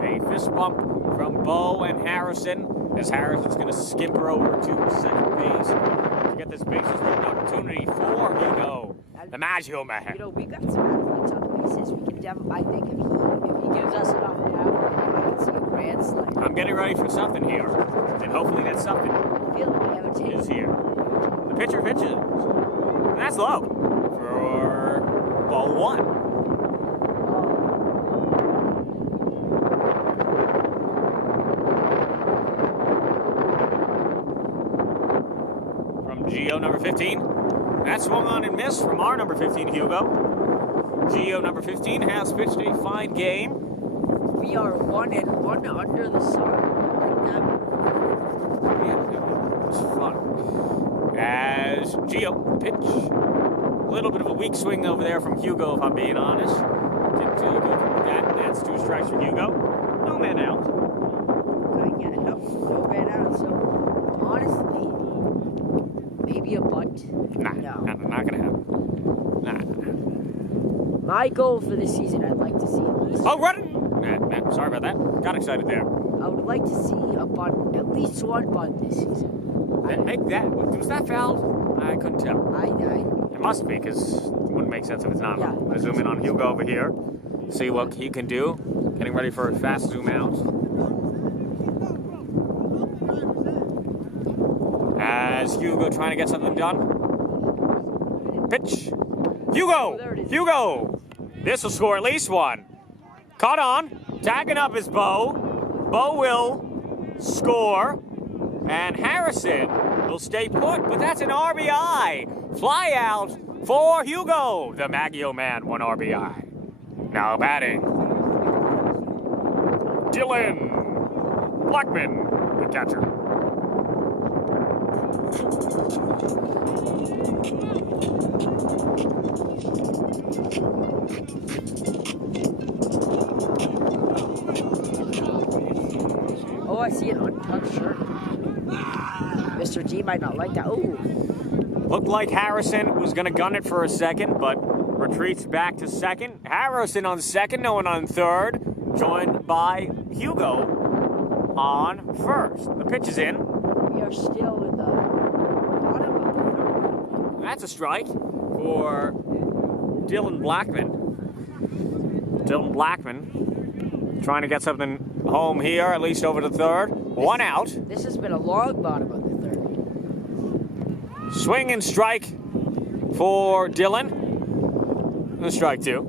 A fist bump from Bo and Harrison, as Harrison's going to skimper over to second base to get this bases loaded opportunity for Hugo, the Maggio man. You know, we've got some athletes on the bases. We can definitely, I think, if he gives us enough power, I can see a grand slam. I'm getting ready for something here, and hopefully that something I feel like we have a tape. is here. The pitcher pitches. And that's low for ball one. From Gio, number 15. That swung on and missed from our number 15, Hugo. Gio, number 15, has pitched a fine game. We are 1-1 under the sun. Yeah, it was fun. As Gio, pitch. A little bit of a weak swing over there from Hugo, if I'm being honest. Didn't go for that. That's 2 strikes for Hugo. No man out. Yeah, no man out. So, honestly, maybe a bunt. Nah, No. not gonna happen. Nah. My goal for this season, I'd like to see at least. Oh, running! Nah, sorry about that. Got excited there. I would like to see a bunt, at least one bunt this season. Make that. Was that fouled? I couldn't tell. It must be, because it wouldn't make sense if it's not. Yeah. I'm gonna zoom in on Hugo over here. See what he can do. Getting ready for a fast zoom out. As Hugo trying to get something done. Pitch. Hugo! there it is. Hugo! This will score at least one. Caught on. Tagging up his Bo. Bo will score. And Harrison will stay put, but that's an RBI. Fly out for Hugo. The Maggio man, 1 RBI. Now batting. Dylan Blackman, the catcher. Oh, I see an untouched shirt. Mr. D might not like that. Oh, Looked like Harrison was going to gun it for a second, but retreats back to second. Harrison on second, no one on third. Joined by Hugo on first. The pitch is in. we are still in the bottom of the third. That's a strike for Dylan Blackman. Dylan Blackman trying to get something home here, at least over to third. 1 out. This has been a long bottom of the third. Swing and strike for Dylan. And strike 2.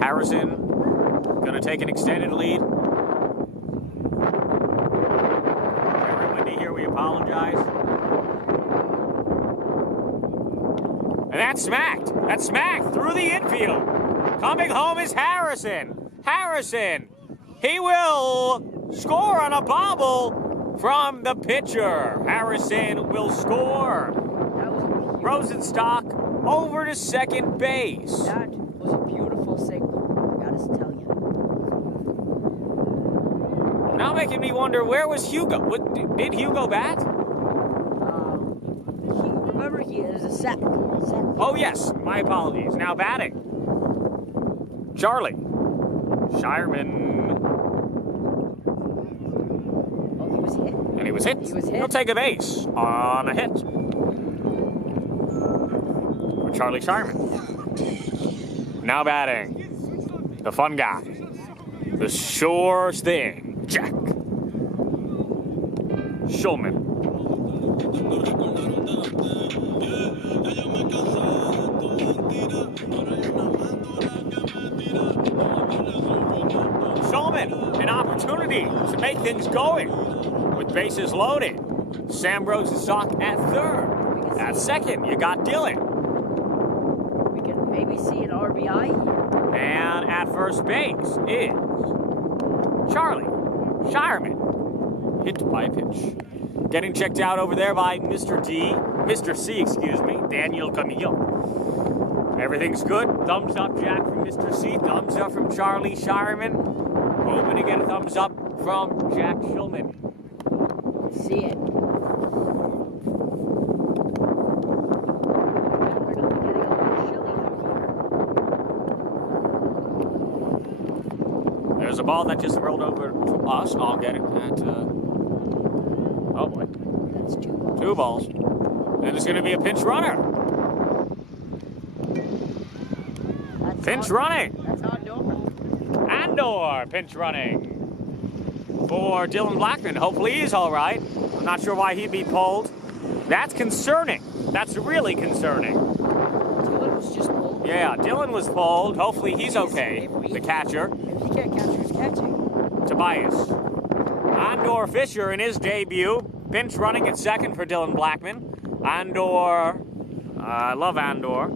Harrison gonna take an extended lead. Very windy here, we apologize. And that's smacked. That's smacked through the infield. Coming home is Harrison. Harrison, he will score on a bobble from the pitcher. Harrison will score. That was a Rosen stock over to second base. That was a beautiful signal. I gotta tell you. Now making me wonder, where was Hugo? Did Hugo bat? Remember, he is a set. Oh, yes. My apologies. Now batting. Charlie. Shireman. Oh, he was hit. And he was hit. He was hit. He'll take a base on a hit. For Charlie Shireman. Now batting. The fun guy. The sure thing. Jack. Schulman. Schulman, an opportunity to make things going with bases loaded. Sam Rosenstock at third. At second, you got Dylan. We can maybe see an RBI here. And at first base is Charlie Shireman. Hit by a pitch. Getting checked out over there by Mr. C, excuse me, Daniel Camillo. Everything's good. Thumbs up, Jack, from Mr. C. Thumbs up from Charlie Shireman. Hoping to get a thumbs up from Jack Schulman. See it. a ball that just rolled over to us. I'll get it at, oh boy. That's 2 balls. 2 balls. And there's going to be a pinch runner. Pinch running. That's Andor. Andor pinch running for Dylan Blackman. Hopefully he's all right. I'm not sure why he'd be pulled. That's concerning. That's really concerning. Dylan was just pulled. Yeah, Dylan was pulled. Hopefully he's okay, the catcher. If he can't catch, who's catching? Tobias. Andor Fisher in his debut. Pinch running at second for Dylan Blackman. Andor, I love Andor.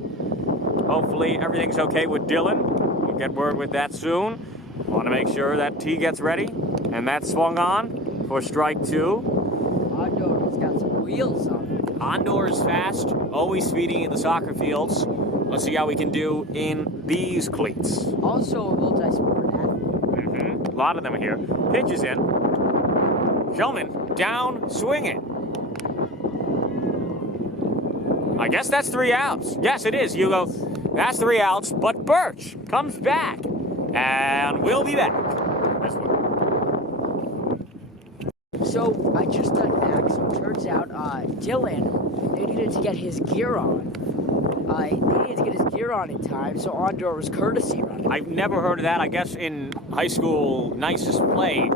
Hopefully everything's okay with Dylan. We'll get word with that soon. Want to make sure that tee gets ready. And that's swung on for strike 2. Andor's got some wheels on it. Andor is fast, always speeding in the soccer fields. Let's see how we can do in these cleats. Also a multi-sport athlete. A lot of them are here. Pitch is in. Showman down, swinging. I guess that's 3 outs. Yes, it is, Hugo. That's 3 outs, but Birch comes back. And we'll be back. This way. So I just got back. So it turns out Dylan, they needed to get his gear on. They needed to get his gear on in time, so Andor was courtesy running. I've never heard of that. I guess in high school nicest play,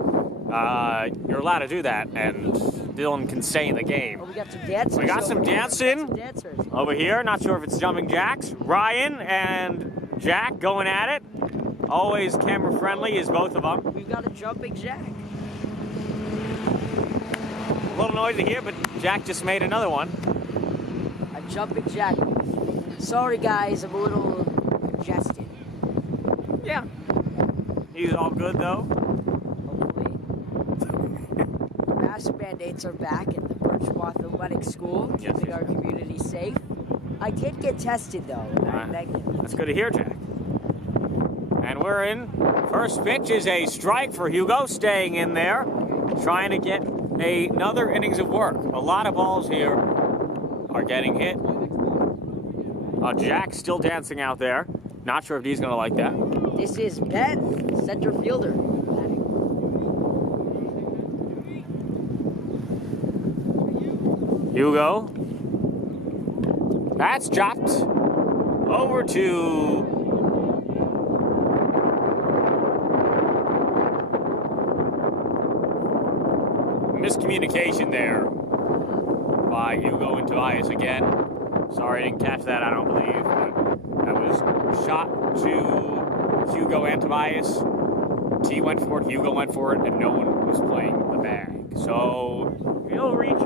you're allowed to do that, and Dylan can stay in the game. Oh, we got some dancers. We got some dancing Some dancers. over here. Not sure if it's jumping jacks. Ryan and Jack going at it. Always camera friendly is both of them. We've got a jumping jack. A little noisy here, but Jack just made another one. A jumping jack. Sorry guys, I'm a little congested. Yeah. He's all good though. Hopefully. Mask mandates are back at the Birchmouth Athletic School, keeping Yes. our community safe. I did get tested though, and I'm negative. That's good to hear, Jack. And we're in. First pitch is a strike for Hugo, staying in there, trying to get another innings of work. A lot of balls here are getting hit. Jack's still dancing out there. Not sure if he's going to like that. This is Ben, center fielder. Hugo. That's chopped over to miscommunication there by Hugo and Tobias again. Sorry I didn't catch that, I don't believe. But that was shot to Hugo and Tobias. T went for it, Hugo went for it, and no one was playing the bag. So he'll reach.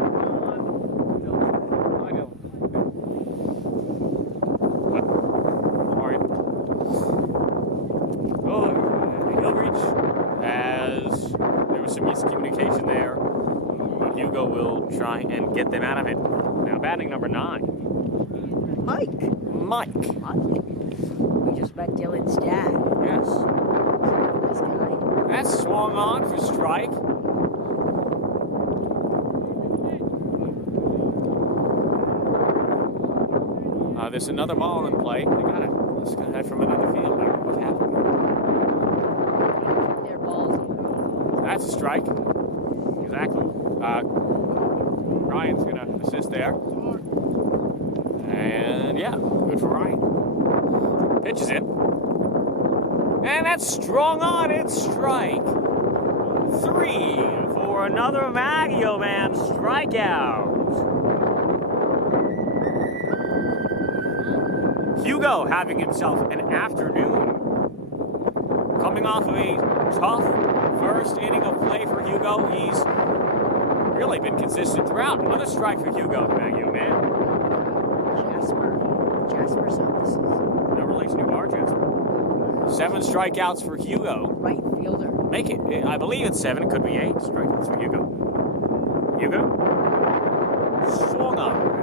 He'll reach as there was some miscommunication there. But Hugo will try and get them out of it. Now batting number 9. Mike. We just met Dylan's dad. Yes. Nice guy. That's swung on for strike. There's another ball in play. They got it. This guy from another field. I don't know what happened. Their balls. That's a strike. Exactly. Ryan's going to assist there. And yeah, good for Ryan. Pitch is in. And that's strung on. It's strike 3 for another Maggio man strikeout. Hugo having himself an afternoon. Coming off of a tough first inning of play for Hugo. He's really been consistent throughout. Another strike for Hugo, Maggio man. Jasper services. No relation to our Jasper. 7 strikeouts for Hugo. Right fielder. Make it. I believe it's 7. It could be 8 strikeouts for Hugo. Hugo. Swung on.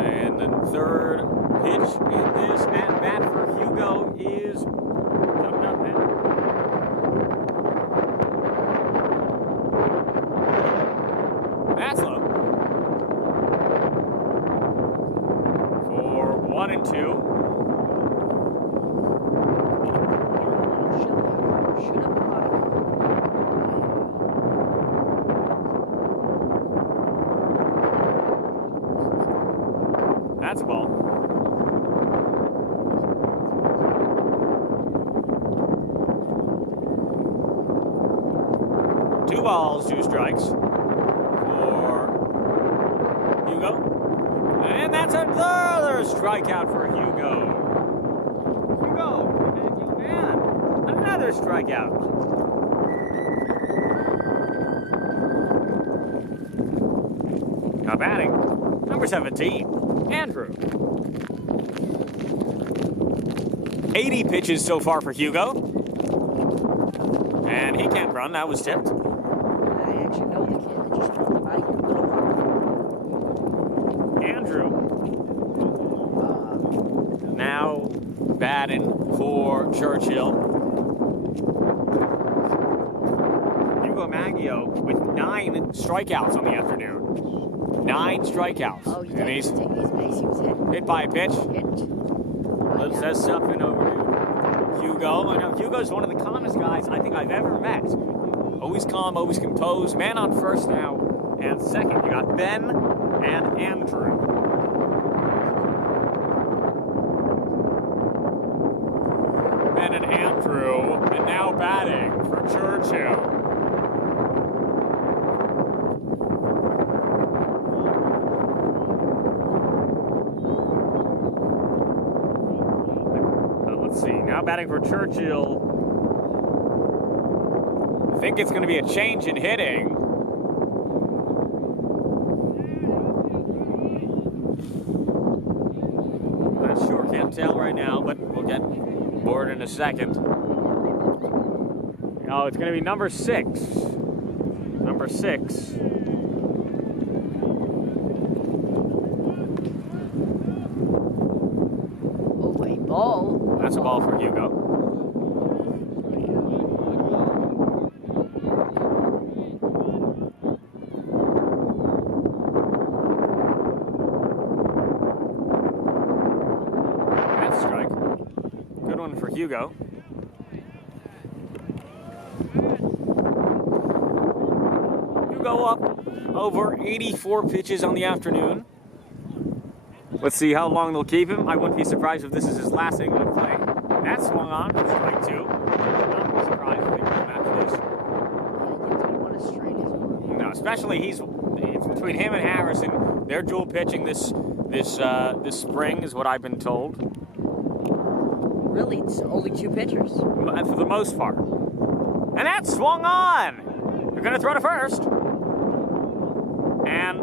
And the third pitch in this at bat for Hugo is coming up now. That's low. For 2 balls, 2 strikes for Hugo. And that's another strikeout for Hugo. Hugo, man, another strikeout. Now batting, number 17, Andrew. 80 pitches so far for Hugo. And he can't run, that was tipped. I actually know the kid that just dropped by here. Andrew. Now batting for Churchill. Hugo Maggio with 9 strikeouts on the afternoon. 9 strikeouts. Oh, and he's taking his base. He was hit by a pitch. hit. Let's set something over to Hugo. I know Hugo's one of the calmest guys I think I've ever met. Always calm, always composed. Man on first now and second. You got Ben and Andrew. Ben and Andrew, and now batting for Churchill. Let's see, now batting for Churchill. I think it's going to be a change in hitting. Not sure, can't tell right now, but we'll get bored in a second. Oh, it's going to be number 6. Number 6. Oh, a ball. That's a ball for Hugo. That's a strike. Good one for Hugo. Hugo up over 84 pitches on the afternoon. Let's see how long they'll keep him. I wouldn't be surprised if this is his last inning of play. That swung on for strike 2. Not be surprised if they come after this. What a straight is. No, especially it's between him and Harrison. They're dual pitching this spring, is what I've been told. Really, it's only 2 pitchers. For the most part. And that swung on! They're going to throw to first. And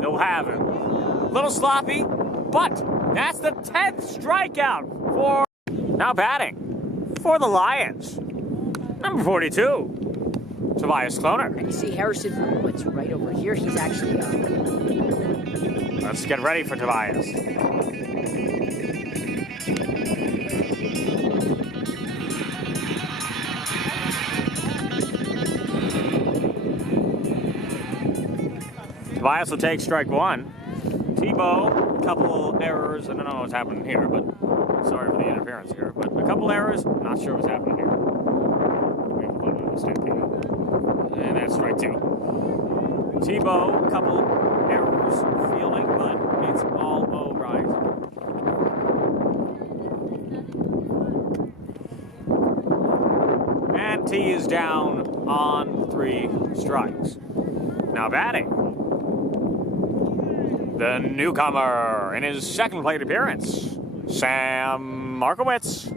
they'll have him. A little sloppy, but that's the 10th strikeout for... Now batting for the Lions. Number 42, Tobias Cloner. And you see Harrison, what's right over here, he's actually... Let's get ready for Tobias. Tobias will take strike 1. Tebow, a couple errors. I don't know what's happening here, but sorry for the interference here. But a couple errors, not sure what's happening here. And that's strike 2. Tebow, a couple errors fielding, but it's all right. And T is down on 3 strikes. Now batting. The newcomer in his second plate appearance, Sam Markowitz.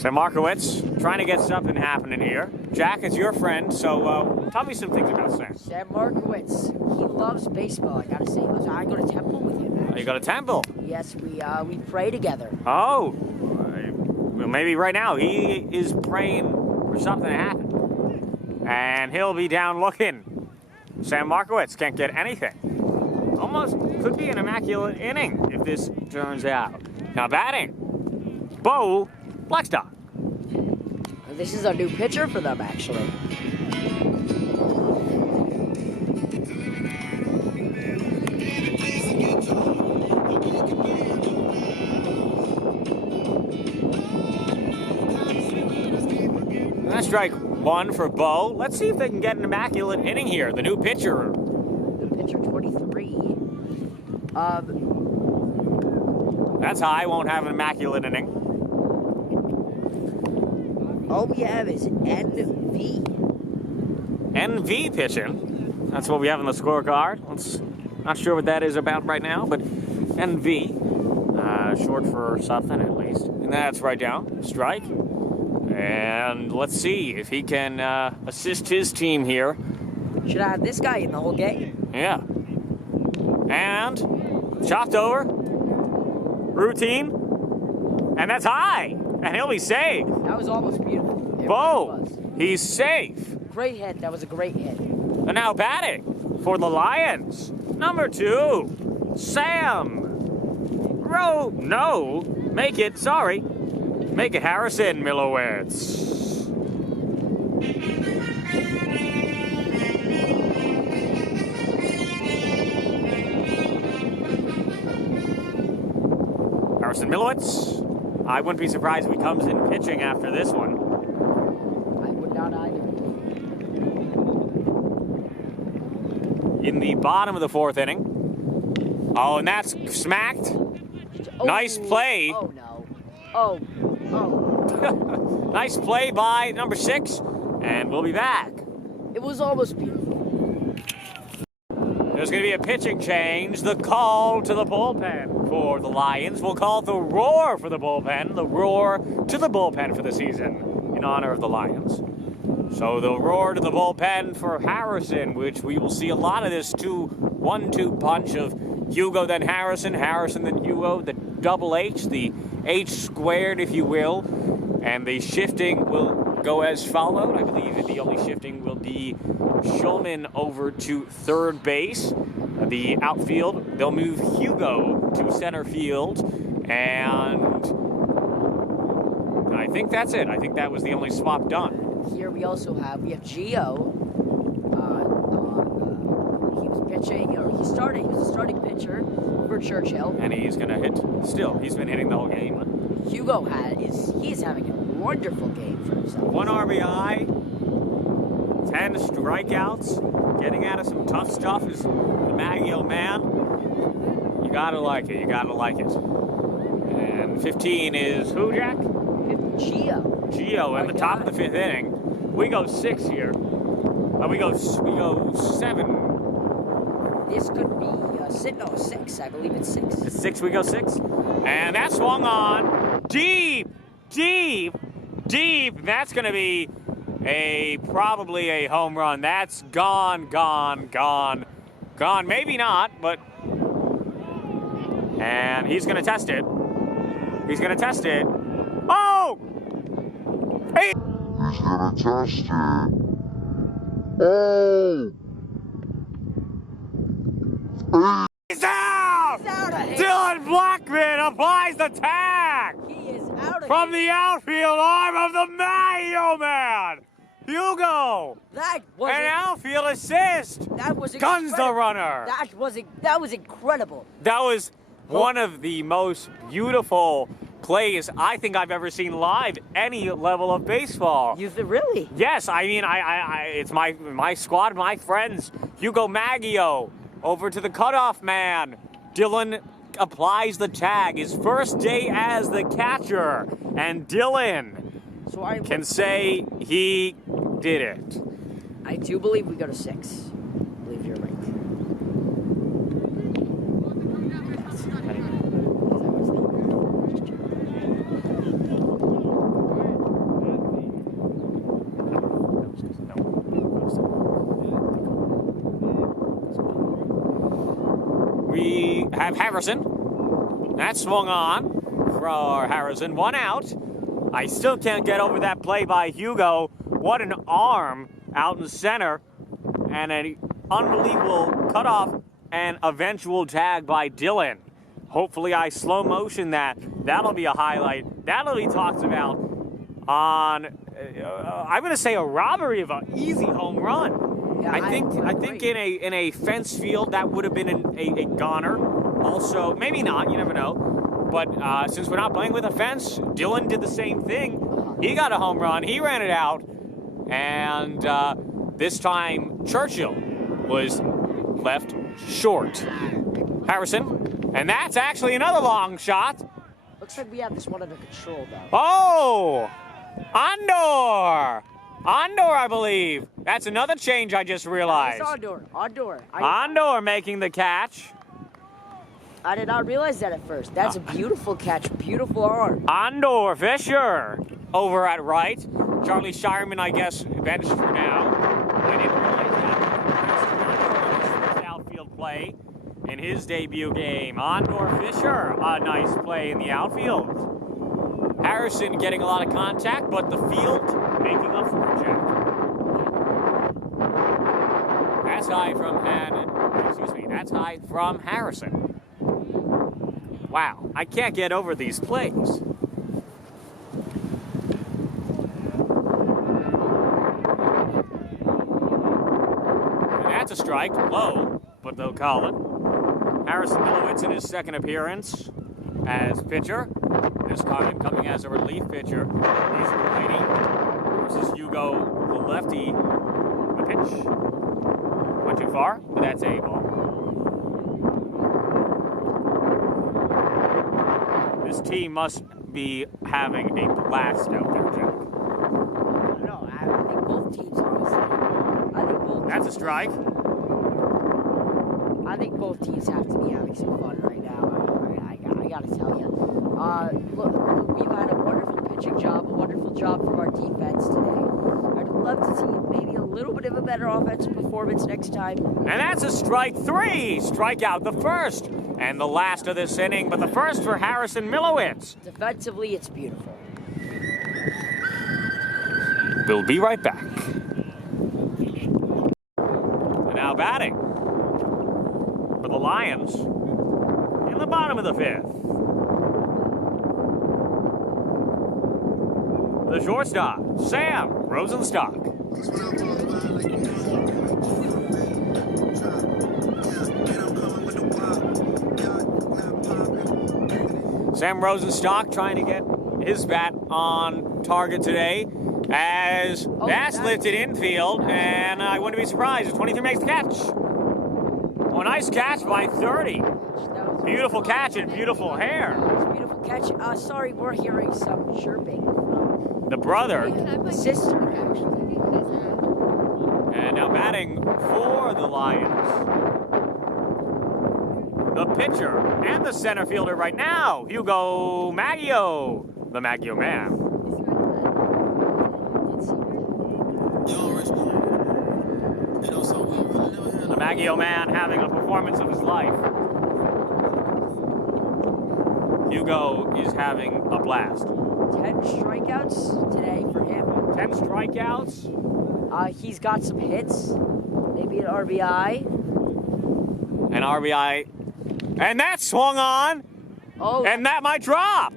Sam Markowitz trying to get something happening here. Jack is your friend, so tell me some things about Sam. Sam Markowitz, he loves baseball, I gotta say. I go to Temple with him, actually. You go to Temple? Yes, we pray together. Oh, well, maybe right now he is praying for something to happen. And he'll be down looking. Sam Markowitz can't get anything. Almost could be an immaculate inning if this turns out. Now batting, Bo Blackstock. This is a new pitcher for them, actually. That's strike 1 for Bo. Let's see if they can get an immaculate inning here. The new pitcher. The pitcher 23. That's high. Won't have an immaculate inning. All we have is NV. NV pitching. That's what we have on the scorecard. Not sure what that is about right now, but NV. Short for something at least. And that's right down. Strike. And let's see if he can assist his team here. Should I have this guy in the whole game? Yeah. And chopped over. Routine. And that's high. And he'll be safe. That was almost beautiful. It Bo, really was. he's safe. Great hit. That was a great hit. And now batting for the Lions. Number 2, Sam. Make it Harrison Millowitz. Harrison Millowitz. I wouldn't be surprised if he comes in pitching after this one. I would not either. In the bottom of the 4th inning. Oh, and that's smacked. Oh, Nice play. Oh, no. Oh. Nice play by number 6. And we'll be back. It was almost beautiful. There's going to be a pitching change. The call to the bullpen for the Lions. We'll call the roar for the bullpen. The roar to the bullpen for the season in honor of the Lions. So the roar to the bullpen for Harrison, which we will see a lot of this 1-2 punch of Hugo then Harrison, Harrison then Hugo, the double H, the H squared, if you will. And the shifting will go as followed. I believe that the only shifting will be Schulman over to third base. The outfield, they'll move Hugo to center field. And I think that's it. I think that was the only swap done. Here we also have Gio. He was pitching, or he was a starting pitcher for Churchill. And he's going to hit still. He's been hitting the whole game. Hugo he's having a wonderful game for himself. 1 RBI, 10 strikeouts, getting out of some tough stuff is the Maggio man. You gotta like it, And 15 is who, Jack? Gio. Gio in the top of the 5th inning. We go 6 here. We go 7. This could be 6. I believe it's 6. It's 6, we go 6. And that swung on deep. That's going to be probably a home run. That's gone. Maybe not, but... And he's going to test it. Oh! Hey! He's gonna test it. Oh! He's out! He's out of here. Dylan Blackman applies the tag! He is out of From here. the outfield arm of the Maggio man! Hugo! That was An outfield assist! Guns the runner! That was incredible. That was one of the most beautiful plays I think I've ever seen live, any level of baseball. Really? Yes, I mean, it's my squad, my friends. Hugo Maggio over to the cutoff man. Dylan applies the tag, his first day as the catcher, and Dylan can say he did it. I do believe we go to 6. I believe you're right. We have Harrison. That swung on for Harrison. 1 out. I still can't get over that play by Hugo. What an arm out in center. And an unbelievable cutoff and eventual tag by Dylan. Hopefully I slow motion that. That'll be a highlight. That'll be talked about on, I'm going to say, a robbery of an easy home run. Yeah, I think in a fence field that would have been a goner. Also, maybe not. You never know. But since we're not playing with a fence, Dylan did the same thing. He got a home run. He ran it out, and this time Churchill was left short. Harrison. And that's actually another long shot. Looks like we have this one under control, though. Oh! Andor! Andor, I believe. That's another change I just realized. It's Andor. Andor. Andor making the catch. I did not realize that at first. That's a beautiful catch. Beautiful arm. Andor Fisher over at right. Charlie Shireman, I guess, benched for now. I didn't realize that. First outfield play in his debut game. Andor Fisher, a nice play in the outfield. Harrison getting a lot of contact, but the field making up for it, Jack. That's high that's high from Harrison. Wow, I can't get over these plays. And that's a strike, low, but they'll call it. Harrison Milowitz in his second appearance as pitcher. This time coming as a relief pitcher. He's the righty versus Hugo, the lefty. The pitch went too far, but that's a ball. This team must be having a blast out there, Jack. No, I think both teams, honestly. That's a strike. I think both teams have to be having some fun right now. I gotta tell you. Look, we've had a wonderful pitching job, a wonderful job from our defense today. I'd love to see maybe a little bit of a better offensive performance next time. And that's a strike three. Strikeout the first and the last of this inning, but the first for Harrison Milowitz. Defensively, it's beautiful. We'll be right back. And now batting for the Lions in the bottom of the fifth. The shortstop, Sam Rosenstock. Sam Rosenstock trying to get his bat on target today as that's lifted infield, and I wouldn't be surprised if 23 makes the catch. Oh, nice catch by 30. Beautiful catch and beautiful hair. Beautiful catch. Sorry, we're hearing some chirping. The brother. The sister, actually. And now batting for the Lions. The pitcher and the center fielder right now, Hugo Maggio, the Maggio man. The Maggio man having a performance of his life. Hugo is having a blast. 10 strikeouts today for him. 10 strikeouts. He's got some hits, maybe an RBI. An RBI. And that swung on. Oh. And that might drop.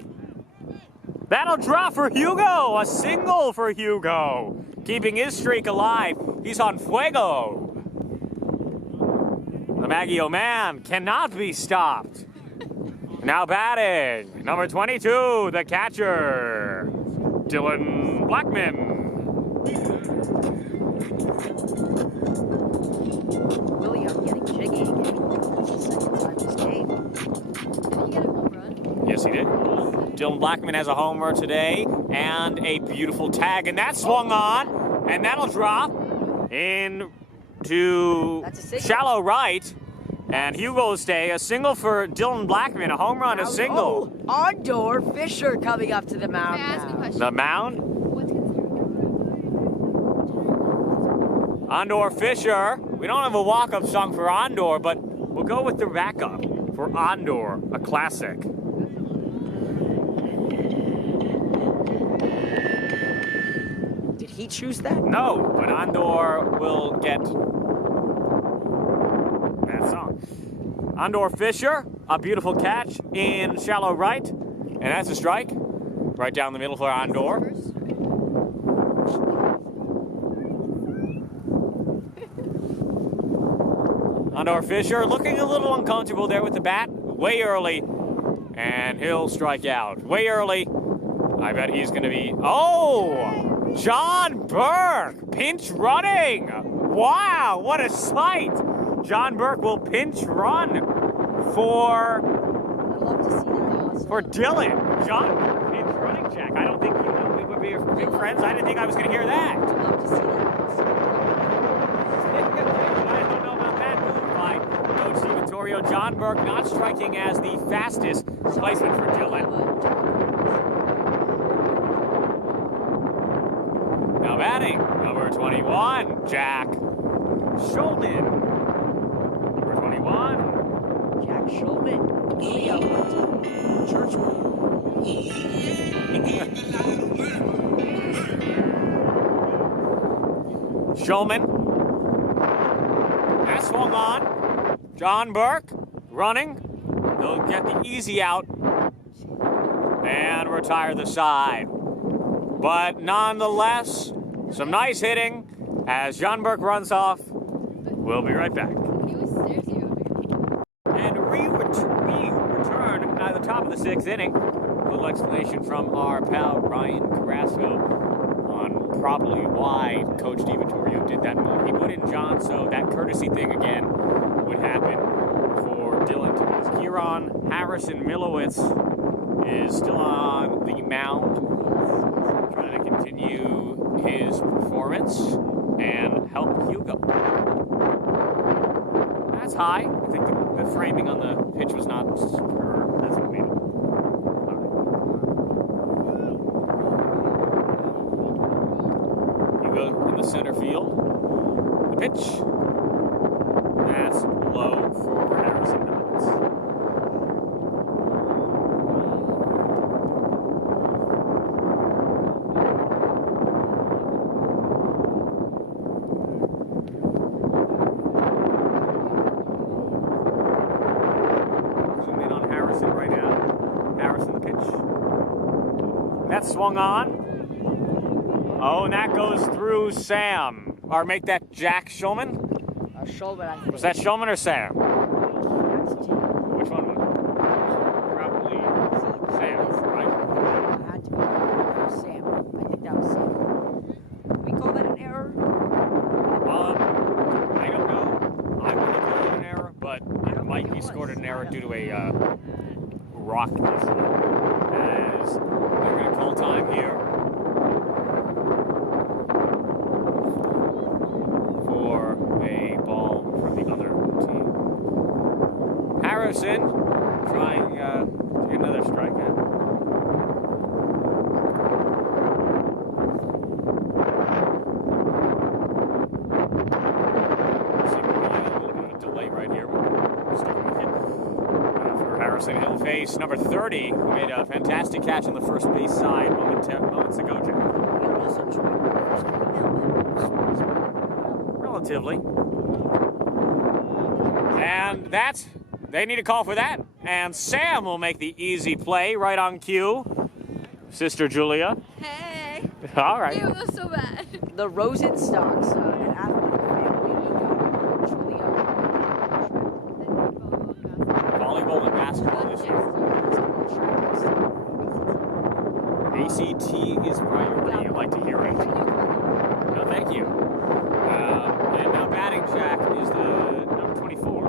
That'll drop for Hugo. A single for Hugo. Keeping his streak alive. He's on fuego. The Maggio man cannot be stopped. Now batting, number 22, the catcher, Dylan Blackman. William getting jiggy again. It's the second time this game. Did he get a home run? Yes, he did. Dylan Blackman has a homer today and a beautiful tag, and that swung on, and that'll drop into shallow right. And Hugo will stay. A single for Dylan Blackman. A home run, a single. Oh, Andor Fisher coming up to the mound. May I ask a question? The mound. What's considered? Andor Fisher. We don't have a walk-up song for Andor, but we'll go with the backup for Andor, a classic. Did he choose that? No, but Andor will get that song. Andor Fisher, a beautiful catch in shallow right, and that's a strike. Right down the middle for Andor. Andor Fisher looking a little uncomfortable there with the bat, way early, and he'll strike out. Way early. I bet he's going to be... Oh! John Burke, pinch running. Wow, what a sight. John Burke will pinch run for I love to see that hustle. Dylan. John Burke hits running jack. I don't think you know we would be big friends. I didn't think I was going to hear that. I love to see that hustle. I don't know about that move by Coach Steve Vittorio. John Burke not striking as the fastest placement for Dylan. Now batting, number 21, Jack Schulman. Number 21. Jack Schulman. Leo. Churchill. Schulman. That swung on. John Burke running. They'll get the easy out and retire the side. But nonetheless, some nice hitting as John Burke runs off. We'll be right back. He was seriously over. And we return at the top of the 6th inning. A little explanation from our pal Ryan Carrasco on probably why Coach Steve Vittorio did that move. He put in John so that courtesy thing again would happen for Dylan to miss. Kieran Harrison Milowitz is still on the mound, trying to continue his performance and help Hugo. That's high. I think the framing on the pitch was not superb. That's what made it. Hugo in the center field. The pitch. That's low for Harrison Milowitz. That swung on. Oh, and that goes through Sam. Or make that Jack Schulman? Schulman, I think. Was that Schulman or Sam? That's Jim. Which one was it? Probably Sam, right? It had to be. That was Sam. I think that was Sam. We call that an error? I don't know. I would have called it an error, but it might be scored an error due to a rock issue. As they're going to call time here for a ball from the other team. Harrison trying to get another strikeout. He'll face number 30, who made a fantastic catch on the first base side moments ago, Jack. Relatively. And they need a call for that. And Sam will make the easy play right on cue. Sister Julia. Hey. All right. Ew, that was so bad. The Rosen stocks, an athletic family, Julia. Volleyball and basketball this year. ACT is priority. I like to hear it. No, thank you. And now batting Jack is the number 24.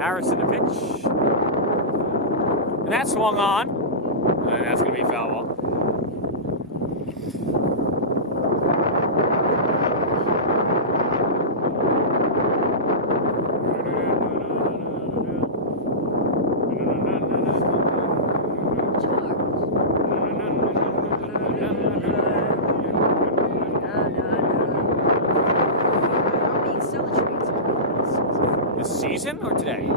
Harrison to pitch. And that swung on. And that's going to be a foul ball. This season or today?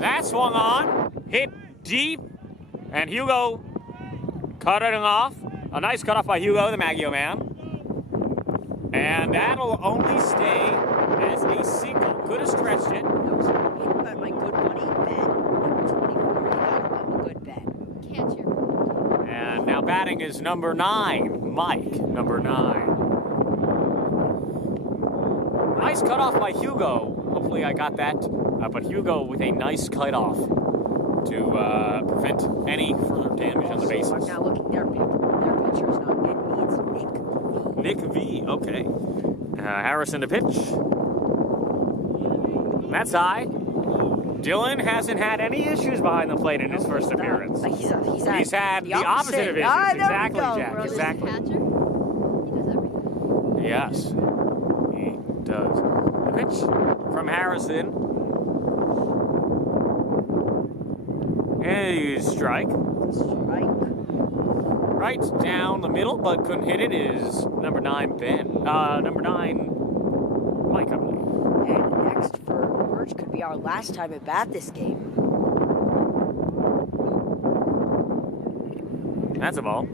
That swung on, hit deep, and Hugo cut it off. A nice cutoff by Hugo, the Maggio man. And that'll only stay as a single. Could have stretched it. That was my good buddy, Ben. Number 24, he got a good bet. Catcher. And now back batting is number 9, Mike, number 9. Nice cutoff by Hugo. Hopefully I got that. But Hugo with a nice cutoff to prevent any further damage on the bases. I'm now looking their pitcher is not Nick V, it's Nick V. Nick V, okay. Harrison to pitch. That's high. Dylan hasn't had any issues behind the plate in his first appearance. He's had the opposite of issues. Exactly, Jack. Rosen Exactly. catcher. He does everything. Yes, he does. The pitch from Harrison. And you strike. Right down the middle, but couldn't hit it is number 9, Ben. Number 9, Mike, I believe. And next for Birch could be our last time at bat this game. That's a ball.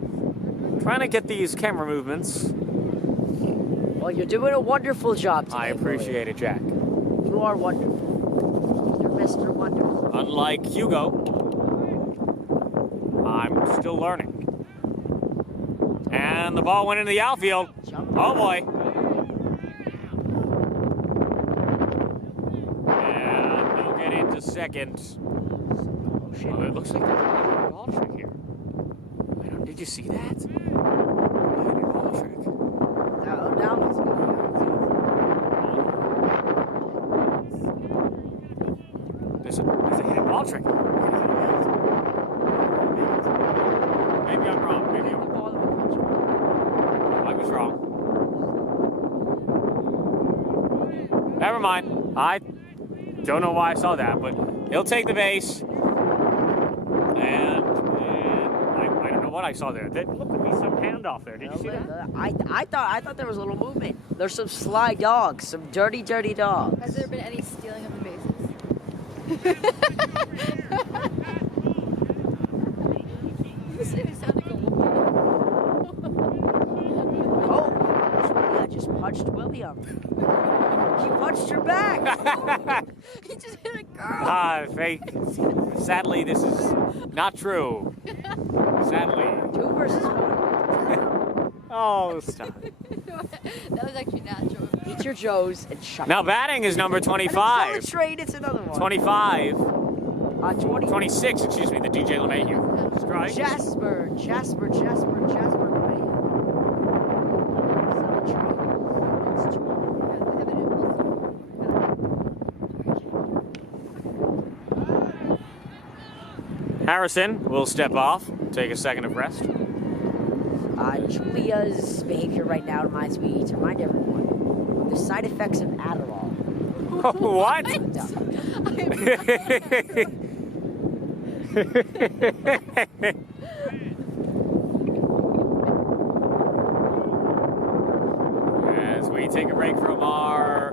Trying to get these camera movements. Well, you're doing a wonderful job today. I appreciate it, Jack. You are wonderful. You're Mr. Wonderful. Unlike Hugo, I'm still learning. And the ball went into the outfield. Oh boy. And he'll get into second. Oh, it looks like there's a ball trick here. Did you see that? Ball trick. Now let's go. There's a hidden ball trick. Maybe I'm wrong. I was wrong. Never mind. I don't know why I saw that, but he'll take the base. And I don't know what I saw there. There looked to be some handoff there. Did you see that? I thought there was a little movement. There's some sly dogs, some dirty dogs. Has there been any stealing of the bases? You sound like a woman. Oh, I just punched William. He punched her back. He just hit a girl. Fake. Sadly, this is not true. Sadly. 2 versus 1. Oh, stop. That was actually natural. Eat your Joes and shut Now up. batting is number And it's 25. on the trade, it's another one. 25. 20. 26, excuse me, the DJ LeMahieu. Strike. Jasper. Harrison will step off, take a second of rest. Julia's behavior right now reminds me to remind everyone of the side effects of Adderall. What? As we take a break from our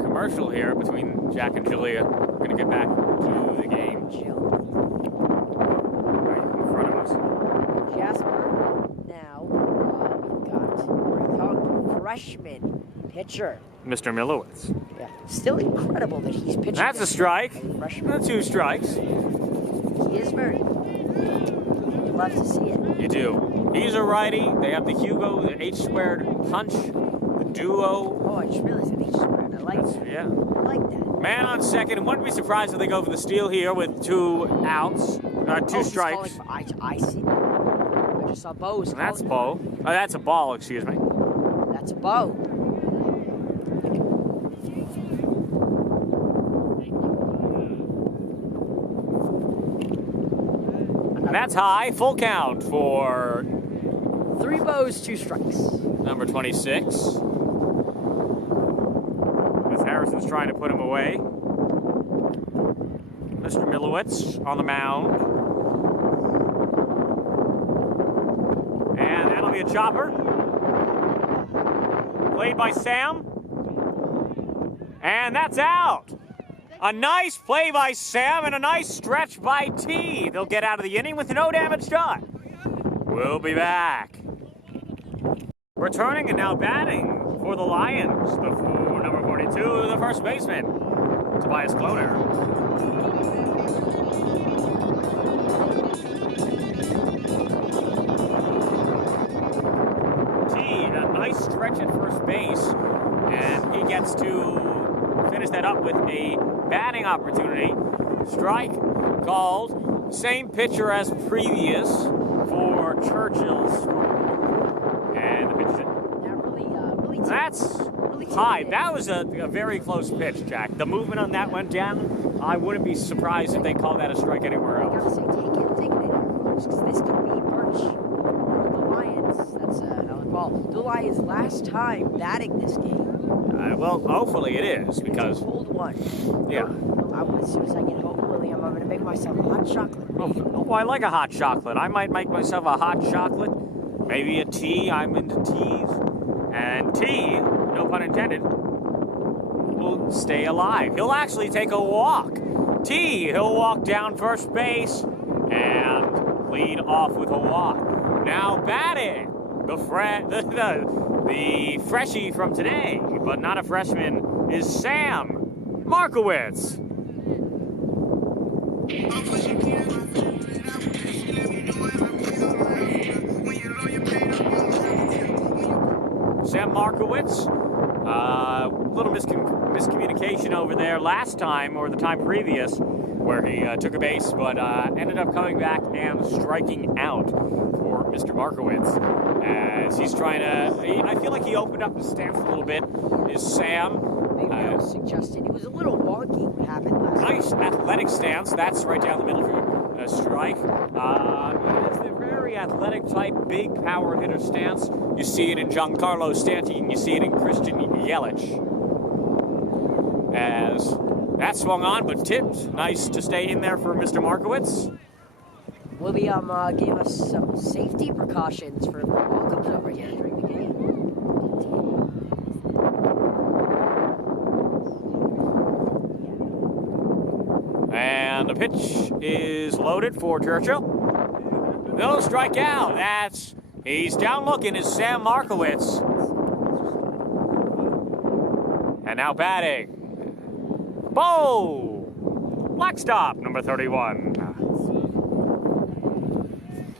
commercial here between Jack and Julia, we're going to get back to the game. Right in front of us. Jasper, now we've got our young freshman pitcher. Mr. Milowitz. Yeah. Still incredible that he's pitching. That's a this strike. freshman. 2 strikes. He is very. You love to see it. You do. He's a righty. They have the Hugo, the H-squared punch, the duo. Oh, I just realized an H squared. I like that. Yeah. I like that. Man on second. Wouldn't be surprised if they go for the steal here with 2 outs. 2 He's strikes. calling for, I see. I just saw Bo's. That's calling. Bo. Oh, that's a ball, excuse me. That's a Bo. And that's high. Full count for 3 Bo's, 2 strikes. number 26. As Harrison's trying to put him away. Mr. Milowitz on the mound. And that'll be a chopper. Played by Sam. And that's out. A nice play by Sam and a nice stretch by T. They'll get out of the inning with no damage done. We'll be back. Returning and now batting for the Lions, number 42, the first baseman, Tobias Kloner. nice stretch at first base, and he gets to finish that up with a batting opportunity. Strike called. Same pitcher as previous for Churchill's. And the pitch is in. Really That's high. That was a very close pitch, Jack. The movement on that went down. I wouldn't be surprised if they called that a strike anywhere I else. gotta say, take it in because this could be March. The Lions, that's another ball. The Lions' last time batting this game. Well, hopefully it is, because... Hold one. Yeah. As soon as I get home, William, I'm going to make myself a hot chocolate. Oh, I like a hot chocolate. I might make myself a hot chocolate, maybe a tea. I'm into teas. And tea, no pun intended, will stay alive. He'll actually take a walk. T, he'll walk down first base and lead off with a walk. Now batting, the freshie from today, but not a freshman, is Sam Markowitz. Sam Markowitz, little miscommunication over there last time, or the time previous, where he took a base, but ended up coming back and striking out for Mr. Markowitz. As he's trying to, I feel like he opened up his stance a little bit, is Sam. Maybe I was suggesting it was a little wonky what happened last Nice athletic stance, that's right down the middle for a strike. It's the very athletic type, big power hitter stance. You see it in Giancarlo Stanti, and you see it in Christian Yelich. As that swung on, but tipped. Nice to stay in there for Mr. Markowitz. William gave us some safety precautions for the welcomes over here during the game. And the pitch is loaded for Churchill. No strikeout. He's down looking is Sam Markowitz. And now batting. Bo! Blackstop, number 31.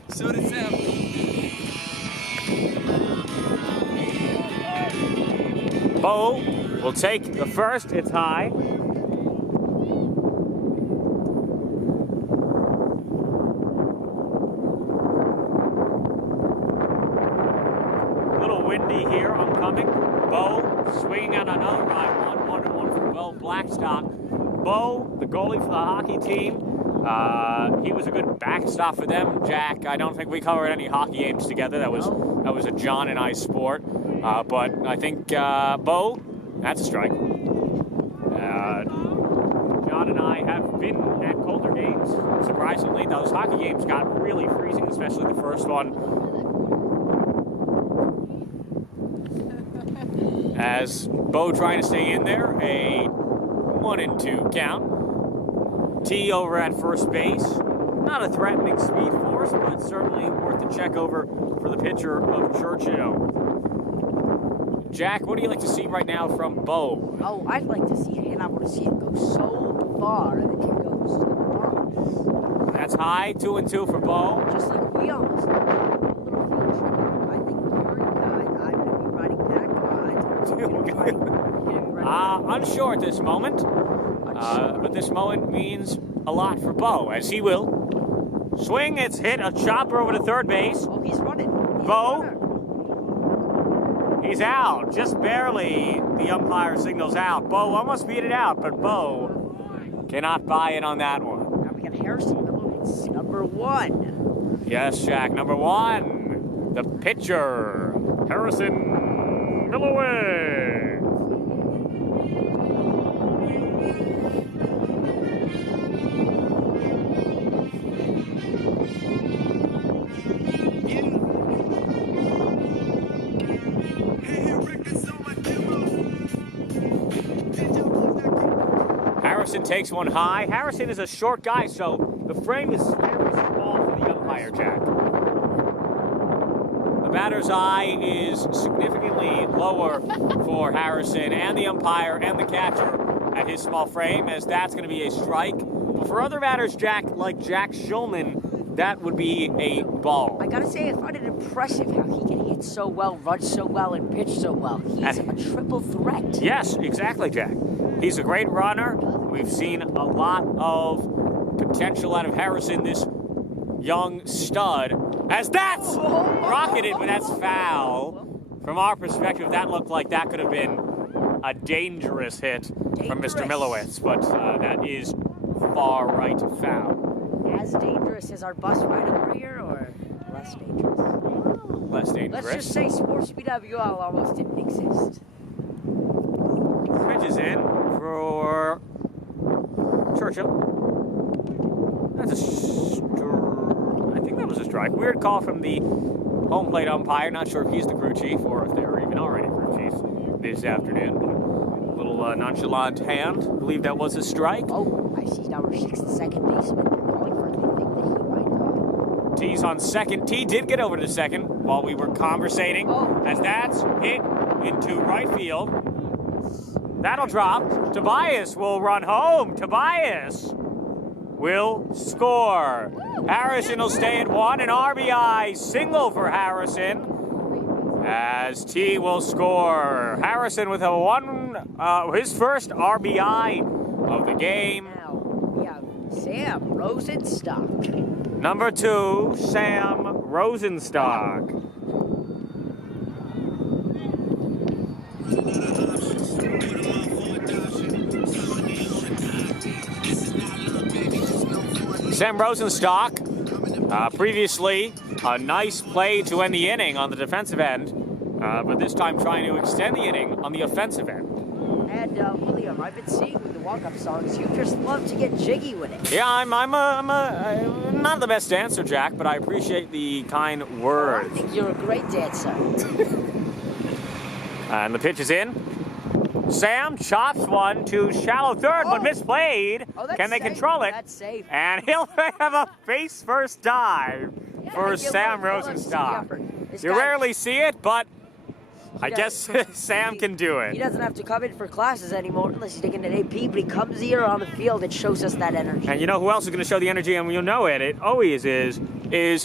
So did Sam. Bo will take the first. It's high. Windy here, oncoming. Bo swinging on another high one. 1-1 for Bo Blackstock. Bo, the goalie for the hockey team. He was a good backstop for them, Jack. I don't think we covered any hockey games together. That was a John and I sport. But I think Bo, that's a strike. John and I have been at colder games. Surprisingly, those hockey games got really freezing, especially the first one. As Bo trying to stay in there, a 1-2 count. T over at first base. Not a threatening speed force, but certainly worth a check over for the pitcher of Churchill. Jack, what do you like to see right now from Bo? Oh, I'd like to see it, and I want to see it go so far that it goes to the box. That's high, 2-2 for Bo. Just like we almost did. Unsure at this moment, but this moment means a lot for Bo, as he will swing. It's hit, a chopper over to third base. Oh, he's running. Bo, he's out, just barely. The umpire signals out. Bo almost beat it out, but Bo cannot buy it on that one. Now we got Harrison Milowitz, number 1. Yes, Jack, number 1, the pitcher, Harrison Milowitz. Harrison takes one high. Harrison is a short guy, so the frame is very small for the umpire, Jack. The batter's eye is significantly lower for Harrison and the umpire and the catcher at his small frame, as that's going to be a strike. But for other batters, Jack, like Jack Schulman, that would be a ball. I gotta say, I find it impressive how he can hit skates so well, runs so well, and pitch so well. He's a triple threat. Yes, exactly, Jack. He's a great runner. We've seen a lot of potential out of Harrison, this young stud. As that's rocketed, but that's foul. From our perspective, that looked like that could have been a dangerous hit from Mr. Milowitz, but that is far right foul. As dangerous as our bus ride over here, or less dangerous? Less dangerous. Let's just say Sports BWL almost didn't exist. Pitch is in for Churchill. That's a I think that was a strike. Weird call from the home plate umpire. Not sure if he's the crew chief or if they're even already crew chiefs this afternoon. But a little nonchalant hand. I believe that was a strike. Oh, I see our second baseman calling for anything that he might T's on second. T did get over to second while we were conversating. As that's hit into right field. That'll drop. Tobias will run home. Tobias will score. Harrison will stay at 1. An RBI single for Harrison. As T will score. Harrison with his first RBI of the game. Now, we have Sam Rosenstock. Number 2, Sam Rosenstock. Sam Rosenstock, previously a nice play to end the inning on the defensive end, but this time trying to extend the inning on the offensive end. And William, I've been seeing with the walk-up songs, you just love to get jiggy with it. Yeah, I'm not the best dancer, Jack, but I appreciate the kind I words. think you're a great dancer. And the pitch is in. Sam chops one to shallow third, but misplayed. That's Can they safe. control it? That's safe. And he'll have a face first dive for you Sam love to see the Rosenstock. effort. This You guy- rarely see it, but I does. guess Sam can do He it. doesn't have to come in for classes anymore unless he's taking an AP, but he comes here on the field and shows us that energy. And you know who else is going to show the energy, and you'll know it always is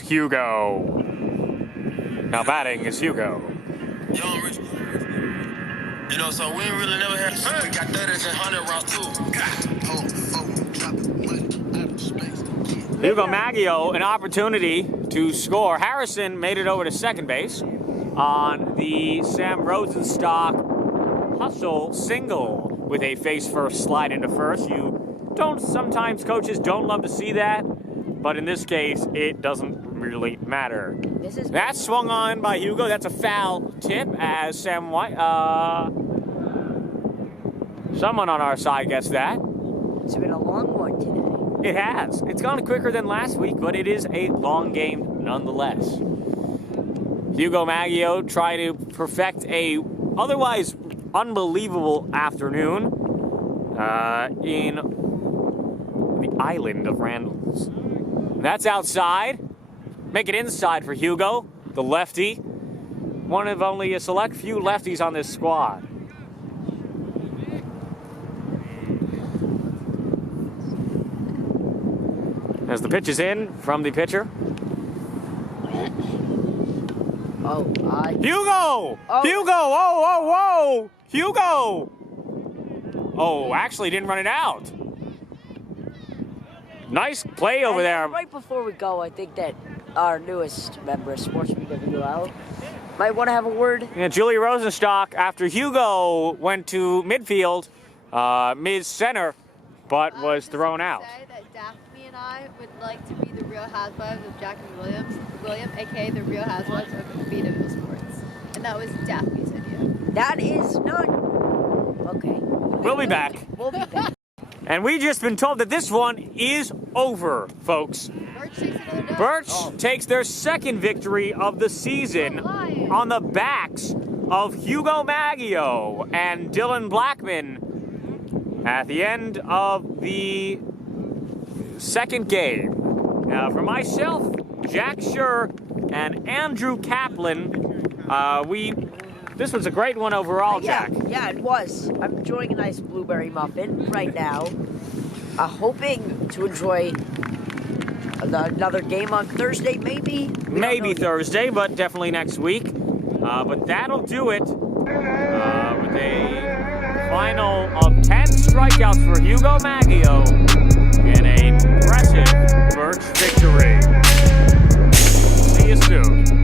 Hugo. Now batting is Hugo. Young Rich. You know, so we ain't really never had. We got 30s and 100 rounds too. Hugo Maggio, an opportunity to score. Harrison made it over to second base on the Sam Rosenstock hustle single with a face first slide into first. Sometimes coaches don't love to see that, but in this case, it doesn't really matter. That's swung on by Hugo. That's a foul tip as Sam White, someone on our side gets that. It's been a long one today. It has. It's gone quicker than last week, but it is a long game nonetheless. Hugo Maggio trying to perfect a otherwise unbelievable afternoon in the island of Randall's. That's outside. Make it inside for Hugo, the lefty. One of only a select few lefties on this squad. As the pitch is in from the pitcher. Hugo! Hugo! Whoa! Hugo! Oh, actually didn't run it out. Nice play over there. Right before we go, I think that our newest member of Sports BWL might want to have a word. Yeah, Julie Rosenstock, after Hugo went to midfield, mid-center, but was thrown out. Say that Daphne and I would like to be the Real Housewives of Jack and William, aka the Real Housewives of BWL Sports. And that was Daphne's idea. That is not... Okay. We'll be back. We'll be back. And we just been told that this one is over, folks. Birch takes another dub. Birch takes their second victory of the season on the backs of Hugo Maggio and Dylan Blackman at the end of the second game. Now, for myself, Jack Scher, and Andrew Kaplan, this was a great one overall, Jack. Yeah, it was. I'm enjoying a nice blueberry muffin right now. Hoping to enjoy another game on Thursday, maybe. Maybe Thursday, but definitely next week. But that'll do it with a final of 10 strikeouts for Hugo Maggio in a impressive Birch victory. See you soon.